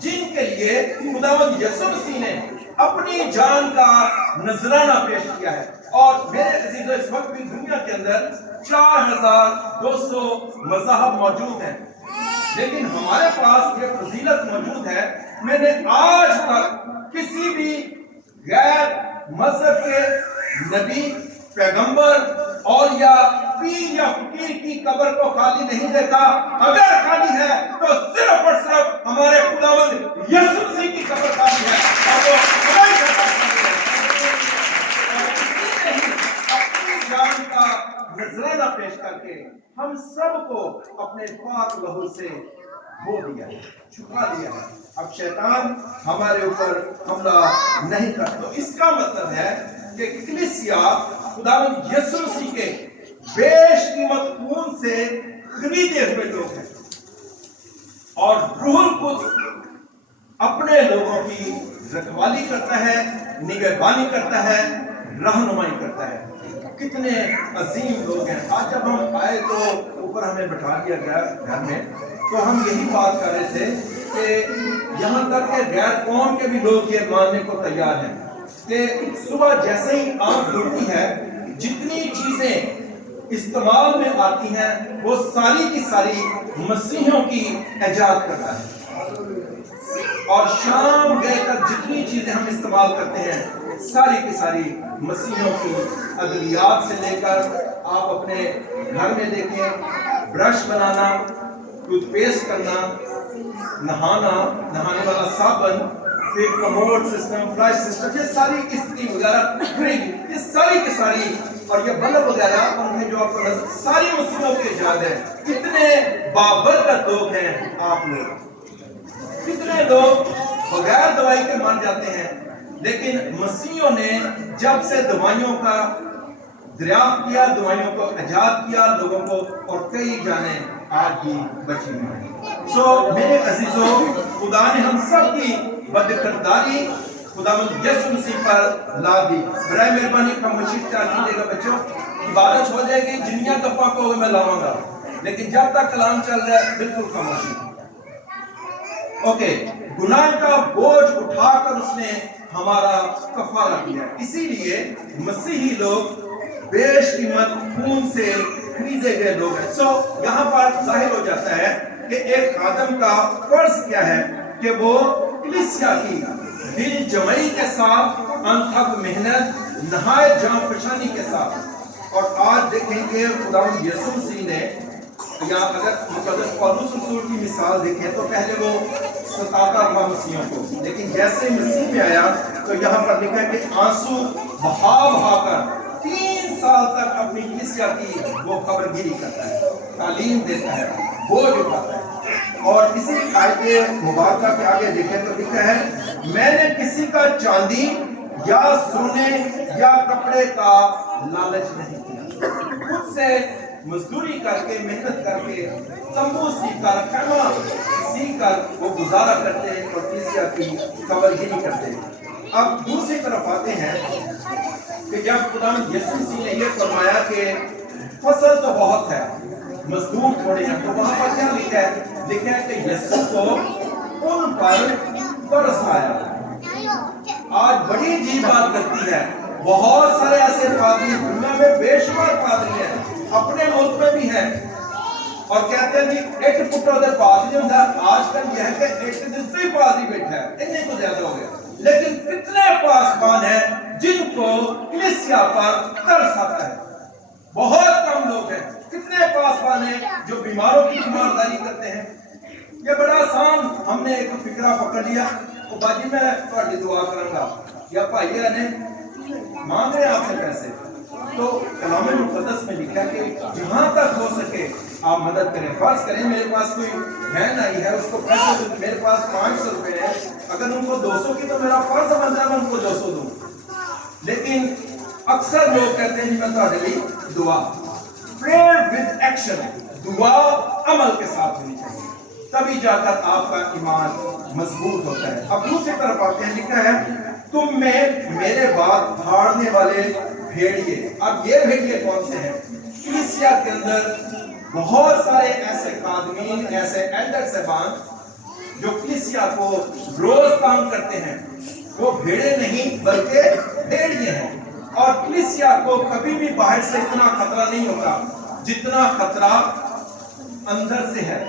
जिनके लिए खुदावंद यीशु मसीह ने अपनी जान का नजराना पेश किया है। और मेरे अजीजों, इस वक्त भी दुनिया के अंदर 4200 मज़हब मौजूद हैं, लेकिन हमारे पास ये फजीलत मौजूद है, मैंने आज तक किसी भी गैर मजहब के नबी, पैगंबर और या पीर या फकीर की कब्र को खाली नहीं देखा। अगर खाली है तो सिर्फ और सिर्फ हमारे खुदावंद यीशु मसीह की कब्र खाली है, और वो हमारी अपनी जान का नजराना पेश करके हम सबको अपने पाक लहू से کھو دیا ہے، چھپا دیا ہے. اب شیطان ہمارے اوپر حملہ نہیں کرتا. تو اس کا مطلب ہے کہ کلیسیا خداوند یسوع مسیح کے بیش قیمت خون سے خریدے ہوئے لوگ ہیں، اور روح القدس اپنے لوگوں کی رکھوالی کرتا ہے، نگہبانی کرتا ہے، رہنمائی کرتا ہے. کتنے عظیم لوگ ہیں. آج جب ہم آئے تو اوپر ہمیں بٹھا دیا گیا گھر میں، تو ہم یہی بات کر رہے تھے کہ یہاں تک کہ غیر قوم کے بھی لوگ یہ ماننے کو تیار ہیں کہ صبح جیسے ہی آنکھ کھلتی ہے جتنی چیزیں استعمال میں آتی ہیں وہ ساری کی ساری مسیحیوں کی ایجاد کرتا ہے. اور شام گئے تک جتنی چیزیں ہم استعمال کرتے ہیں ساری کی ساری مسیحیوں کی، ادویات سے لے کر آپ اپنے گھر میں دیکھیں، برش بنانا، ٹوتھ پیسٹ کرنا، نہانے والا صابن، پھر کموڈ سسٹم، فلش سسٹم، یہ ساری استری وغیرہ، فریج، یہ ساری کی ساری، اور یہ بلب وغیرہ، اور جو آپ کو نظر ساری مسیحیوں کی ایجاد ہے. کتنے بابرکت لوگ ہیں آپ لوگ. کتنے لوگ بغیر دوائی کے مر جاتے ہیں، لیکن مسیحیوں نے جب سے دوائیوں کا دریافت کیا، دوائیوں کو ایجاد کیا لوگوں کو، اور کئی جانیں آج بھی بچی ہوئی ہیں. سو میرے عزیزوں، خدا نے ہم سب کی بدکرداری خداوند یسوع مسیح پر لا دی. برائے مہربانی خاموشی اختیار کیجیے گا بچوں. عبادت ہو جائے گی، جنیا گپا کو میں لاؤں گا، لیکن جب تک کلام چل رہا ہے بالکل خاموشی. اوکے، گناہ کا بوجھ اٹھا کر اس نے ہمارا کفارہ کیا. اسی لیے مسیحی لوگ بیش قیمت خون سے خریدے گئے لوگ ہیں. سو یہاں پر ظاہر ہو جاتا ہے کہ ایک خادم کا فرض کیا ہے کہ وہ کلیسیا کی دل جمعی کے ساتھ، انتھک محنت، نہایت جاں فشانی کے ساتھ. اور آج دیکھیں کہ خداوند یسوع مسیح نے، یا اگر مقدس پولس رسول کی مثال دیکھیں تو پہلے وہ ستاتا تھا مسیحوں کو، لیکن جیسے مسیح میں آیا تو یہاں پر لکھا ہے کہ آنسو بہا بہا کر 3 سال تک اپنی کلیسیا کی وہ خبر گیری کرتا ہے، تعلیم دیتا ہے، بوجھ اٹھاتا ہے. اور اسی آیت مبارکہ کے آگے دیکھیں تو لکھا ہے، میں نے کسی کا چاندی یا سونے یا کپڑے کا لالچ نہیں کیا. خود سے مزدوری کر کے، محنت کر کے، تمبو سیکھ کر، خیمہ سیکھ کر وہ گزارا کرتے ہیں اور کلیسیا کی خبر گیری کرتے ہیں. اب دوسری طرف آتے ہیں کہ جب خداوند یسوع مسیح نے یہ فرمایا کہ فصل تو بہت ہے، مزدور تھوڑے ہیں، تو وہاں پر کیا لکھا ہے؟ لکھا ہے کہ یسوع کو ان پر ترس آیا. آج بڑی عجیب بات کرتی ہے، بہت سارے ایسے پادری دنیا میں بے شمار پادری ہیں، اپنے ملک میں بھی ہیں، اور کہتے ہیں جی ایک پٹو دے پادری ہوں. آج کل یہ ہے کہ ایک دوسری پادری بیٹھا ہے، اتنے کو زیادہ ہو گیا. لیکن کتنے پاسبان ہیں جن کو کلیسیا پر ترس آتا ہے؟ بہت کم لوگ ہیں. کتنے پاسبان ہیں جو بیماروں کی بیمارداری کرتے ہیں؟ یہ بڑا آسان، ہم نے ایک فکرہ پکڑ لیا، تو باجی میں تھوڑی دعا کروں گا، یا بھائی نے مانگ رہے آپ سے پیسے، تو کلام مقدس میں لکھا کہ جہاں تک ہو سکے آپ مدد کریں. فرض کریں میرے پاس کوئی بہن آئی ہے، اس کو پیسے، میرے پاس 500 روپے ہے، اگر ان کو 200 کی تو میرا فرض بنتا ہے میں ان کو 200 دوں. لیکن اکثر لوگ کہتے ہیں میں تھوڑے لیے دعا، پریئر ود ایکشن، دعا عمل کے ساتھ ہونی چاہیے، تبھی جا کر آپ کا ایمان مضبوط ہوتا ہے. اب دوسری طرف آتے ہیں، لکھا ہے تم میں میرے بعد دھاڑنے والے بھیڑیے. اب یہ بھیڑیے کون سے ہیں؟ کلیسیا کے اندر بہت سارے ایسے خادمین، ایسے ایلڈر صاحبان جو کلیسیا کو روز کام کرتے ہیں، وہ بھیڑے نہیں بلکہ بھیڑیے ہیں. اور کلیسیا کو کبھی بھی باہر سے اتنا خطرہ نہیں ہوتا جتنا خطرہ اندر سے ہے.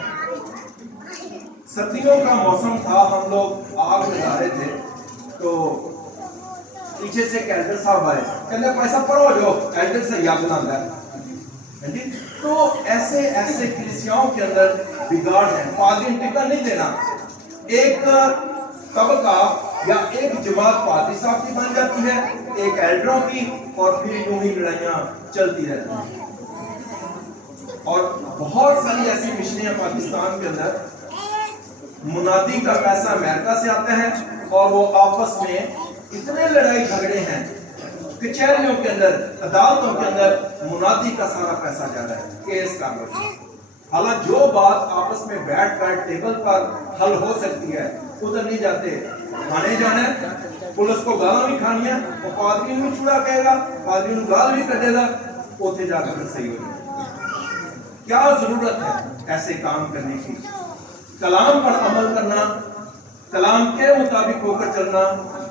سردیوں کا موسم تھا، ہم لوگ آگ لگا رہے تھے، تو پیچھے سے ایک ایلڈر صاحب آئے، کہنے پیسہ پڑھو جو ایلڈر سے یاد نہ ہے. تو ایسے کلیسیاؤں کے اندر بگاڑ ہے. پادری ٹکٹ نہیں دینا، ایک طبقہ یا ایک جماعت پادری صاحب کی بن جاتی ہے، ایک ایلڈروں کی، اور پھر یوں ہی لڑائیاں چلتی رہتی ہیں. اور بہت ساری ایسی مشنیں پاکستان کے اندر मुनादी का पैसा अमेरिका से आता है और वो आपस में इतने लड़ाई झगड़े हैं, कचहरियों के अंदर, अदालतों के अंदर मुनादी का सारा पैसा जा रहा है केस का। हालांकि जो बात आपस में बैठकर टेबल पर हल हो सकती है उधर नहीं जाते, थाने जाना है, पुलिस को गाल भी खानी है, वो पादरी भी छुड़ा कहेगा, पादरी को गाल भी कटेगा, उसे जाकर सही हो जाए। क्या जरूरत है ऐसे काम करने की? कलाम पर अमल करना, कलाम के मुताबिक होकर चलना,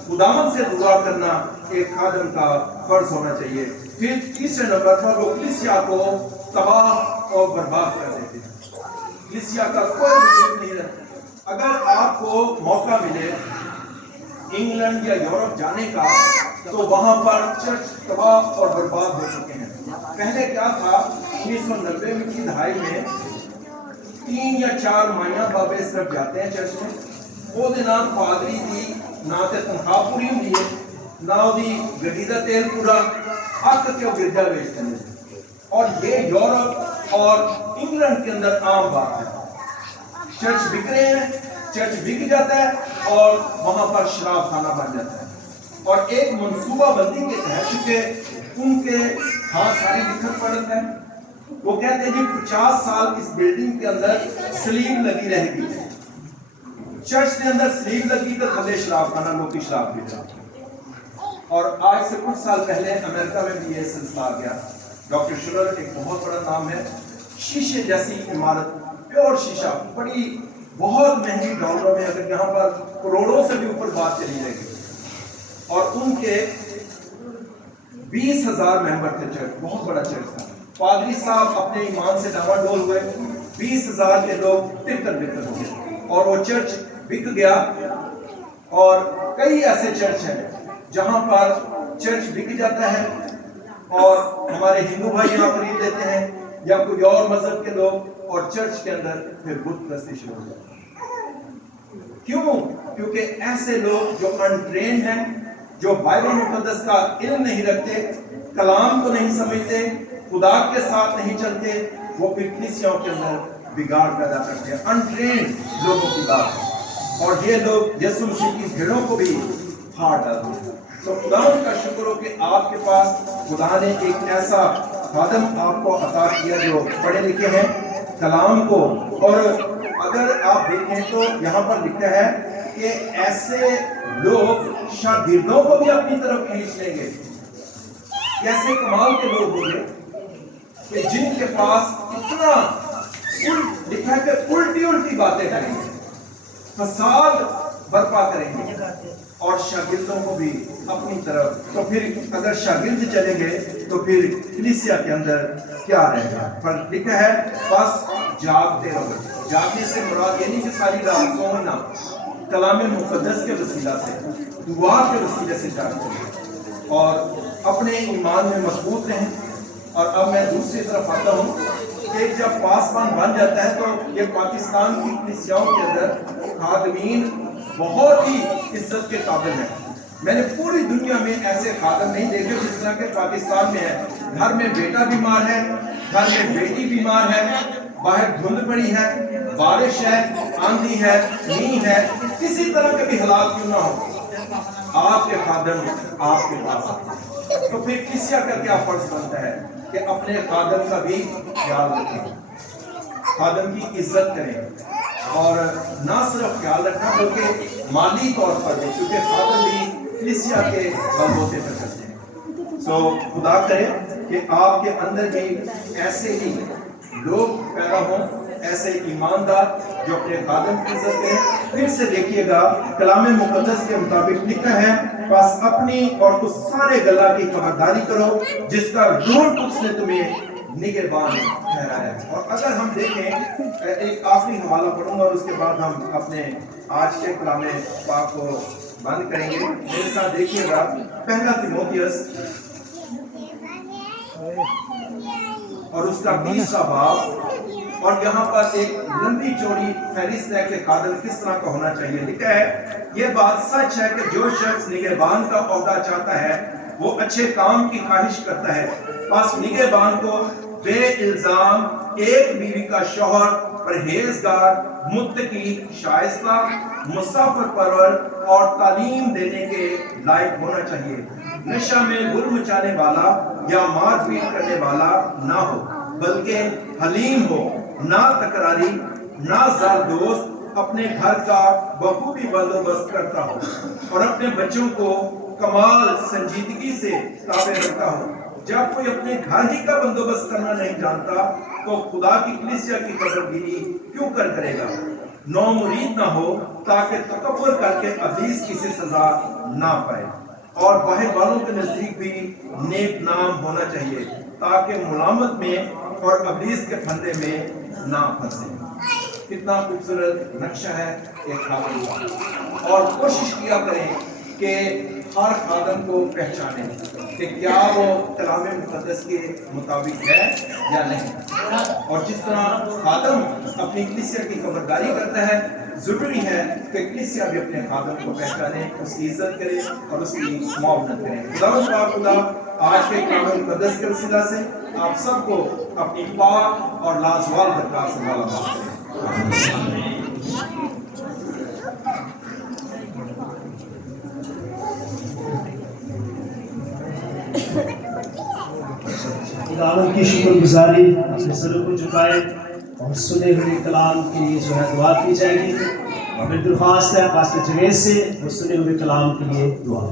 खुदावंद से दुआ करना एक खादम का फर्ज होना चाहिए। फिर तीसरे नंबर पर वो कलीसिया को तबाह और बर्बाद कर देते हैं। कलीसिया का कोई वजूद नहीं रहता। अगर आपको मौका मिले इंग्लैंड या यूरोप जाने का, तो वहां पर चर्च तबाह और बर्बाद हो चुके हैं। पहले क्या था, 1990 की दहाई में 3 या 4 माइया बाबे सिर्फ जाते हैं चर्च में, वो नाम पादरी दी ना ते तनख्वाह पूरी होंगी है, ना उदी गड्डी दा तेल पूरा, अक के गिरजा बेचते हैं। और ये यूरोप और इंग्लैंड के अंदर आम बात है। चर्च बिक रहे हैं, चर्च बिक जाता है और वहां पर शराब खाना बन जाता है। और एक मनसूबा बंदी के तहत, चूंकि उनके हाँ सारी लिखत पढ़त है, वो कहते हैं जी 50 साल इस बिल्डिंग के अंदर स्लीव लगी रहेगी। चर्च के अंदर स्लीव लगी तो थले शराब खाना, लोग की शराब पी रहे। और आज से कुछ साल पहले अमेरिका में भी ये सिलसिला आ गया। डॉक्टर शुलर एक बहुत बड़ा नाम है, शीशे जैसी इमारत, प्योर शीशा, बड़ी बहुत महंगी डॉलरों में, अगर यहाँ पर करोड़ों से भी ऊपर बात चली रहेगी। और उनके 20,000 मेंबर थे चर्च, बहुत बड़ा चर्च था। पादरी साहब अपने ईमान से डावाडोल हुए, 20,000 के लोग तितर बितर हो गए और वो चर्च बिक गया। और कई ऐसे चर्च हैं जहां पर चर्च बिक जाता है और हमारे हिंदू भाई यहाँ खरीद लेते हैं या कोई और मजहब के लोग, और चर्च के अंदर फिर बुत परस्ती शुरू हो जाती है। क्यों? क्योंकि ऐसे लोग जो अनट्रेन्ड हैं, जो बाइबल मुकद्दस का इल्म नहीं रखते, कलाम को नहीं समझते, खुदा के साथ नहीं चलते, वो फिर कलीसियाओं के अंदर बिगाड़ पैदा करते हैं। अनट्रेन्ड लोगों की बात है और ये लोग यीशु मसीह की भीड़ों को भी फाड़ डालते हैं। तो खुदा का शुक्र हो कि आपके पास खुदा ने एक ऐसा खादम आपको अता किया जो पढ़े लिखे हैं कलाम को। और अगर आप देखें तो यहाँ पर लिखा है कि ऐसे लोग शागिर्दों को भी अपनी तरफ खींच लेंगे। कैसे कमाल के लोग होंगे कि जिनके पास इतना लिखा है कि उल्टी उल्टी बातें करेंगे, फसाद बर्पा करेंगे और शागिर्दों को भी अपनी तरफ। तो फिर अगर शागिर्द चले गए तो फिर कलीसिया के अंदर क्या रहेगा? पर लिखा है बस जागते रहो। जागने से मुराद ये नहीं कि सारी रात सोना, कलाम मुकद्दस के वसीला से, दुआ के वसीले से जागते रहो और अपने ईमान में मजबूत रहें। और अब मैं दूसरी तरफ आता हूँ कि जब पासवान बन जाता है तो ये पाकिस्तान की कलीसियाओं के अंदर खादमीन बहुत ही इज्जत के काबिल है। मैंने पूरी दुनिया में ऐसे खादम नहीं देखे जिस तरह के पाकिस्तान में है। घर में बेटा बीमार है, घर में बेटी बीमार है, बाहर धुंध पड़ी है, बारिश है, आंधी है, नींद है, किसी तरह के भी हालात क्यों ना हो, आपके खादम आपके पास आते हैं। तो फिर कलीसिया का क्या फर्ज बनता है कि अपने खादम का भी ख्याल रखें, खादम की इज्जत करें और ना सिर्फ ख्याल रखना बल्कि माली तौर पर भी, क्योंकि खादम भी कलीसिया के बलबूते पर करते हैं। सो खुदा करे कि आपके अंदर भी ऐसे ही लोग पैदा हों, ऐसे ईमानदार जो अपने खादम की इज्जत करें। फिर से देखिएगा कलाम मुकद्दस के मुताबिक लिखा है बस अपनी और कुछ सारे गल्ला की खबरदारी करो जिसका रूह कुछ ने तुम्हें निगहबान ठहराया है। और अगर हम देखें, एक आखिरी हवाला पढ़ूंगा और उसके बाद हम अपने आज के कलाम पाक को बंद करेंगे। मेरे साथ देखिएगा पहला तीमुथियुस और उसका 20वां बाब, और यहाँ पर एक लंबी चौड़ी फहरिस्त है कि खादम किस तरह का होना चाहिए। लिखा है यह बात सच है कि जो शख्स निगहबान का ओहदा चाहता है वो अच्छे काम की ख्वाहिश करता है, बस निगहबान को بے الزام ایک بیوی کا شوہر پرہیزگار متقی شائستہ مسافر پرور اور تعلیم دینے کے لائق ہونا چاہیے نشہ میں گل مچانے والا یا مار پیٹ کرنے والا نہ ہو بلکہ حلیم ہو نہ تکراری نہ زار دوست اپنے گھر کا بخوبی بندوبست کرتا ہو اور اپنے بچوں کو کمال سنجیدگی سے تابع رکھتا ہو جب کوئی اپنے گھر ہی کا بندوبست کرنا نہیں جانتا تو خدا کی کلیسیا کی قدرگیری کیوں کرے گا نو مرید نہ ہو تاکہ تکبر کر کے ابلیس کی سے سزا نہ پائے اور باہر والوں کے نزدیک بھی نیک نام ہونا چاہیے تاکہ ملامت میں اور ابلیس کے پھندے میں نہ پھنسے کتنا خوبصورت نقشہ ہے ایک خادم کا اور کوشش کیا کریں کہ ہر خادم کو پہچانے کہ کیا وہ کلام مقدس کے مطابق ہے یا نہیں اور جس طرح خادم اپنی کلیسیا کی خبرداری کرتا ہے ضروری ہے کہ کلیسیا بھی اپنے خادم کو پہچانے اس کی عزت کرے اور اس کی معاونت کرے خدا آج کے کلام مقدس کے وسیلہ سے آپ سب کو اپنی پاک اور لازوال برکات سے مالا مال کرے خداوند کی شکر گزاری اپنے سروں کو جھکائے اور سنے ہوئے کلام کے لیے جو ہے دعا کی جائے گی اور پھر درخواست ہے پاسٹر جنید سے وہ سنے ہوئے کلام کے لیے دعا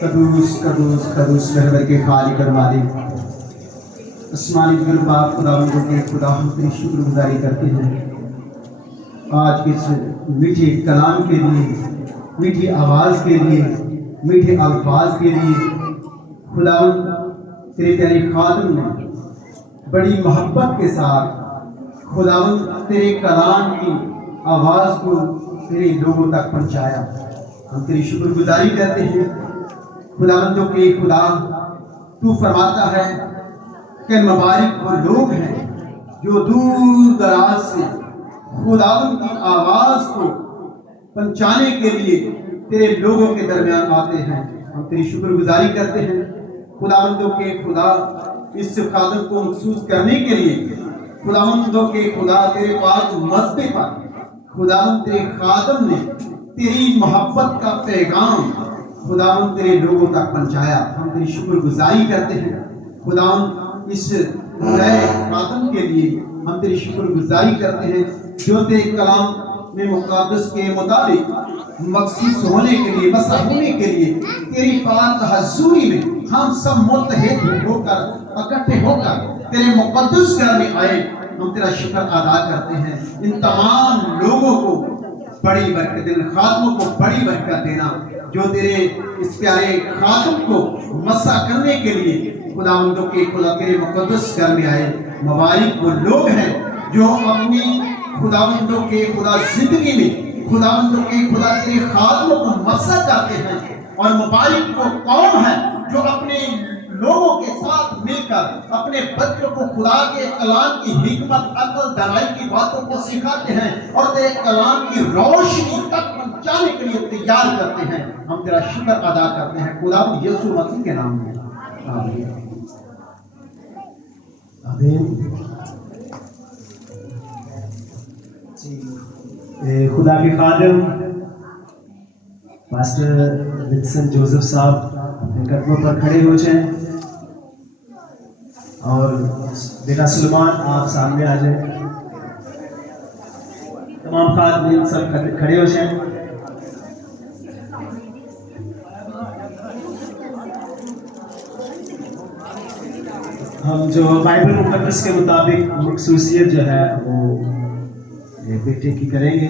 قدوس قدوس قدوس رہبر کے خالق اور مالک آسمانی گرباب خداوندوں کے خدا ہم تیری شکر گزاری کرتے ہیں آج کے اس میٹھے کلام کے لیے میٹھی آواز کے لیے میٹھے الفاظ کے لیے خداوند تیرے پیارے خادم نے بڑی محبت کے ساتھ خداوند تیرے کلام کی آواز کو تیرے لوگوں تک پہنچایا ہم تیری شکر گزاری کرتے ہیں خداوندوں کے خدا تو فرماتا ہے کہ مبارک وہ لوگ ہیں جو دور دراز سے خداوند کی آواز کو پہنچانے کے لیے تیرے لوگوں کے درمیان آتے ہیں ہم تیری شکر گزاری کرتے ہیں خداوندوں کے خدا اس خادم کو مخصوص کرنے کے لیے خداوندوں کے خدا تیرے پاک مذبے پر خداوند تیرے خادم نے تیری محبت کا پیغام خداوند تیرے لوگوں تک پہنچایا ہم تیری شکر گزاری کرتے ہیں خداوند اس نئے خادم کے لیے ہم تیری شکر گزاری کرتے ہیں جو تیرے کلام میں مقدس کے مطابق مخصوص ہونے کے لیے مسح ہونے کے لیے تیری پاک حضوری میں ہم سب متحد ہو کر اکٹھے ہو کر تیرے مقدس گھر میں آئے ہم تیرا شکر ادا کرتے ہیں ان تمام لوگوں کو بڑی برکت دل خادموں کو بڑی برکت دینا جو تیرے اس پیارے خادم کو مسح کرنے کے لیے خداوندوں کے خدا تیرے مقدس گھر میں آئے مبارک وہ لوگ ہیں جو اپنی خداوندوں کے خدا زندگی میں خداوندوں کے خدا تیرے خادموں کو مسح کرتے ہیں اور مبارک وہ قوم ہے جو اپنے لوگوں کے ساتھ مل کر اپنے بچوں کو خدا کے کلام کی حکمت عقل دانائی کی باتوں کو سکھاتے ہیں اور تیرے کلام کی روشنی تک پہنچانے کے لیے تیار کرتے ہیں ہم تیرا شکر ادا کرتے ہیں خدا یسوع مسیح کے نام میں آمین آمین خدا کے خادم پاسٹر وٹسن جوزف صاحب اپنے قدموں پر کھڑے ہو جائیں اور بیٹا سلمان آپ سامنے آ جائیں تمام خادمین سب کھڑے ہو جائیں ہم جو بائبل مقدس کے مطابق مخصوصیت جو ہے وہ بیٹے کی کریں گے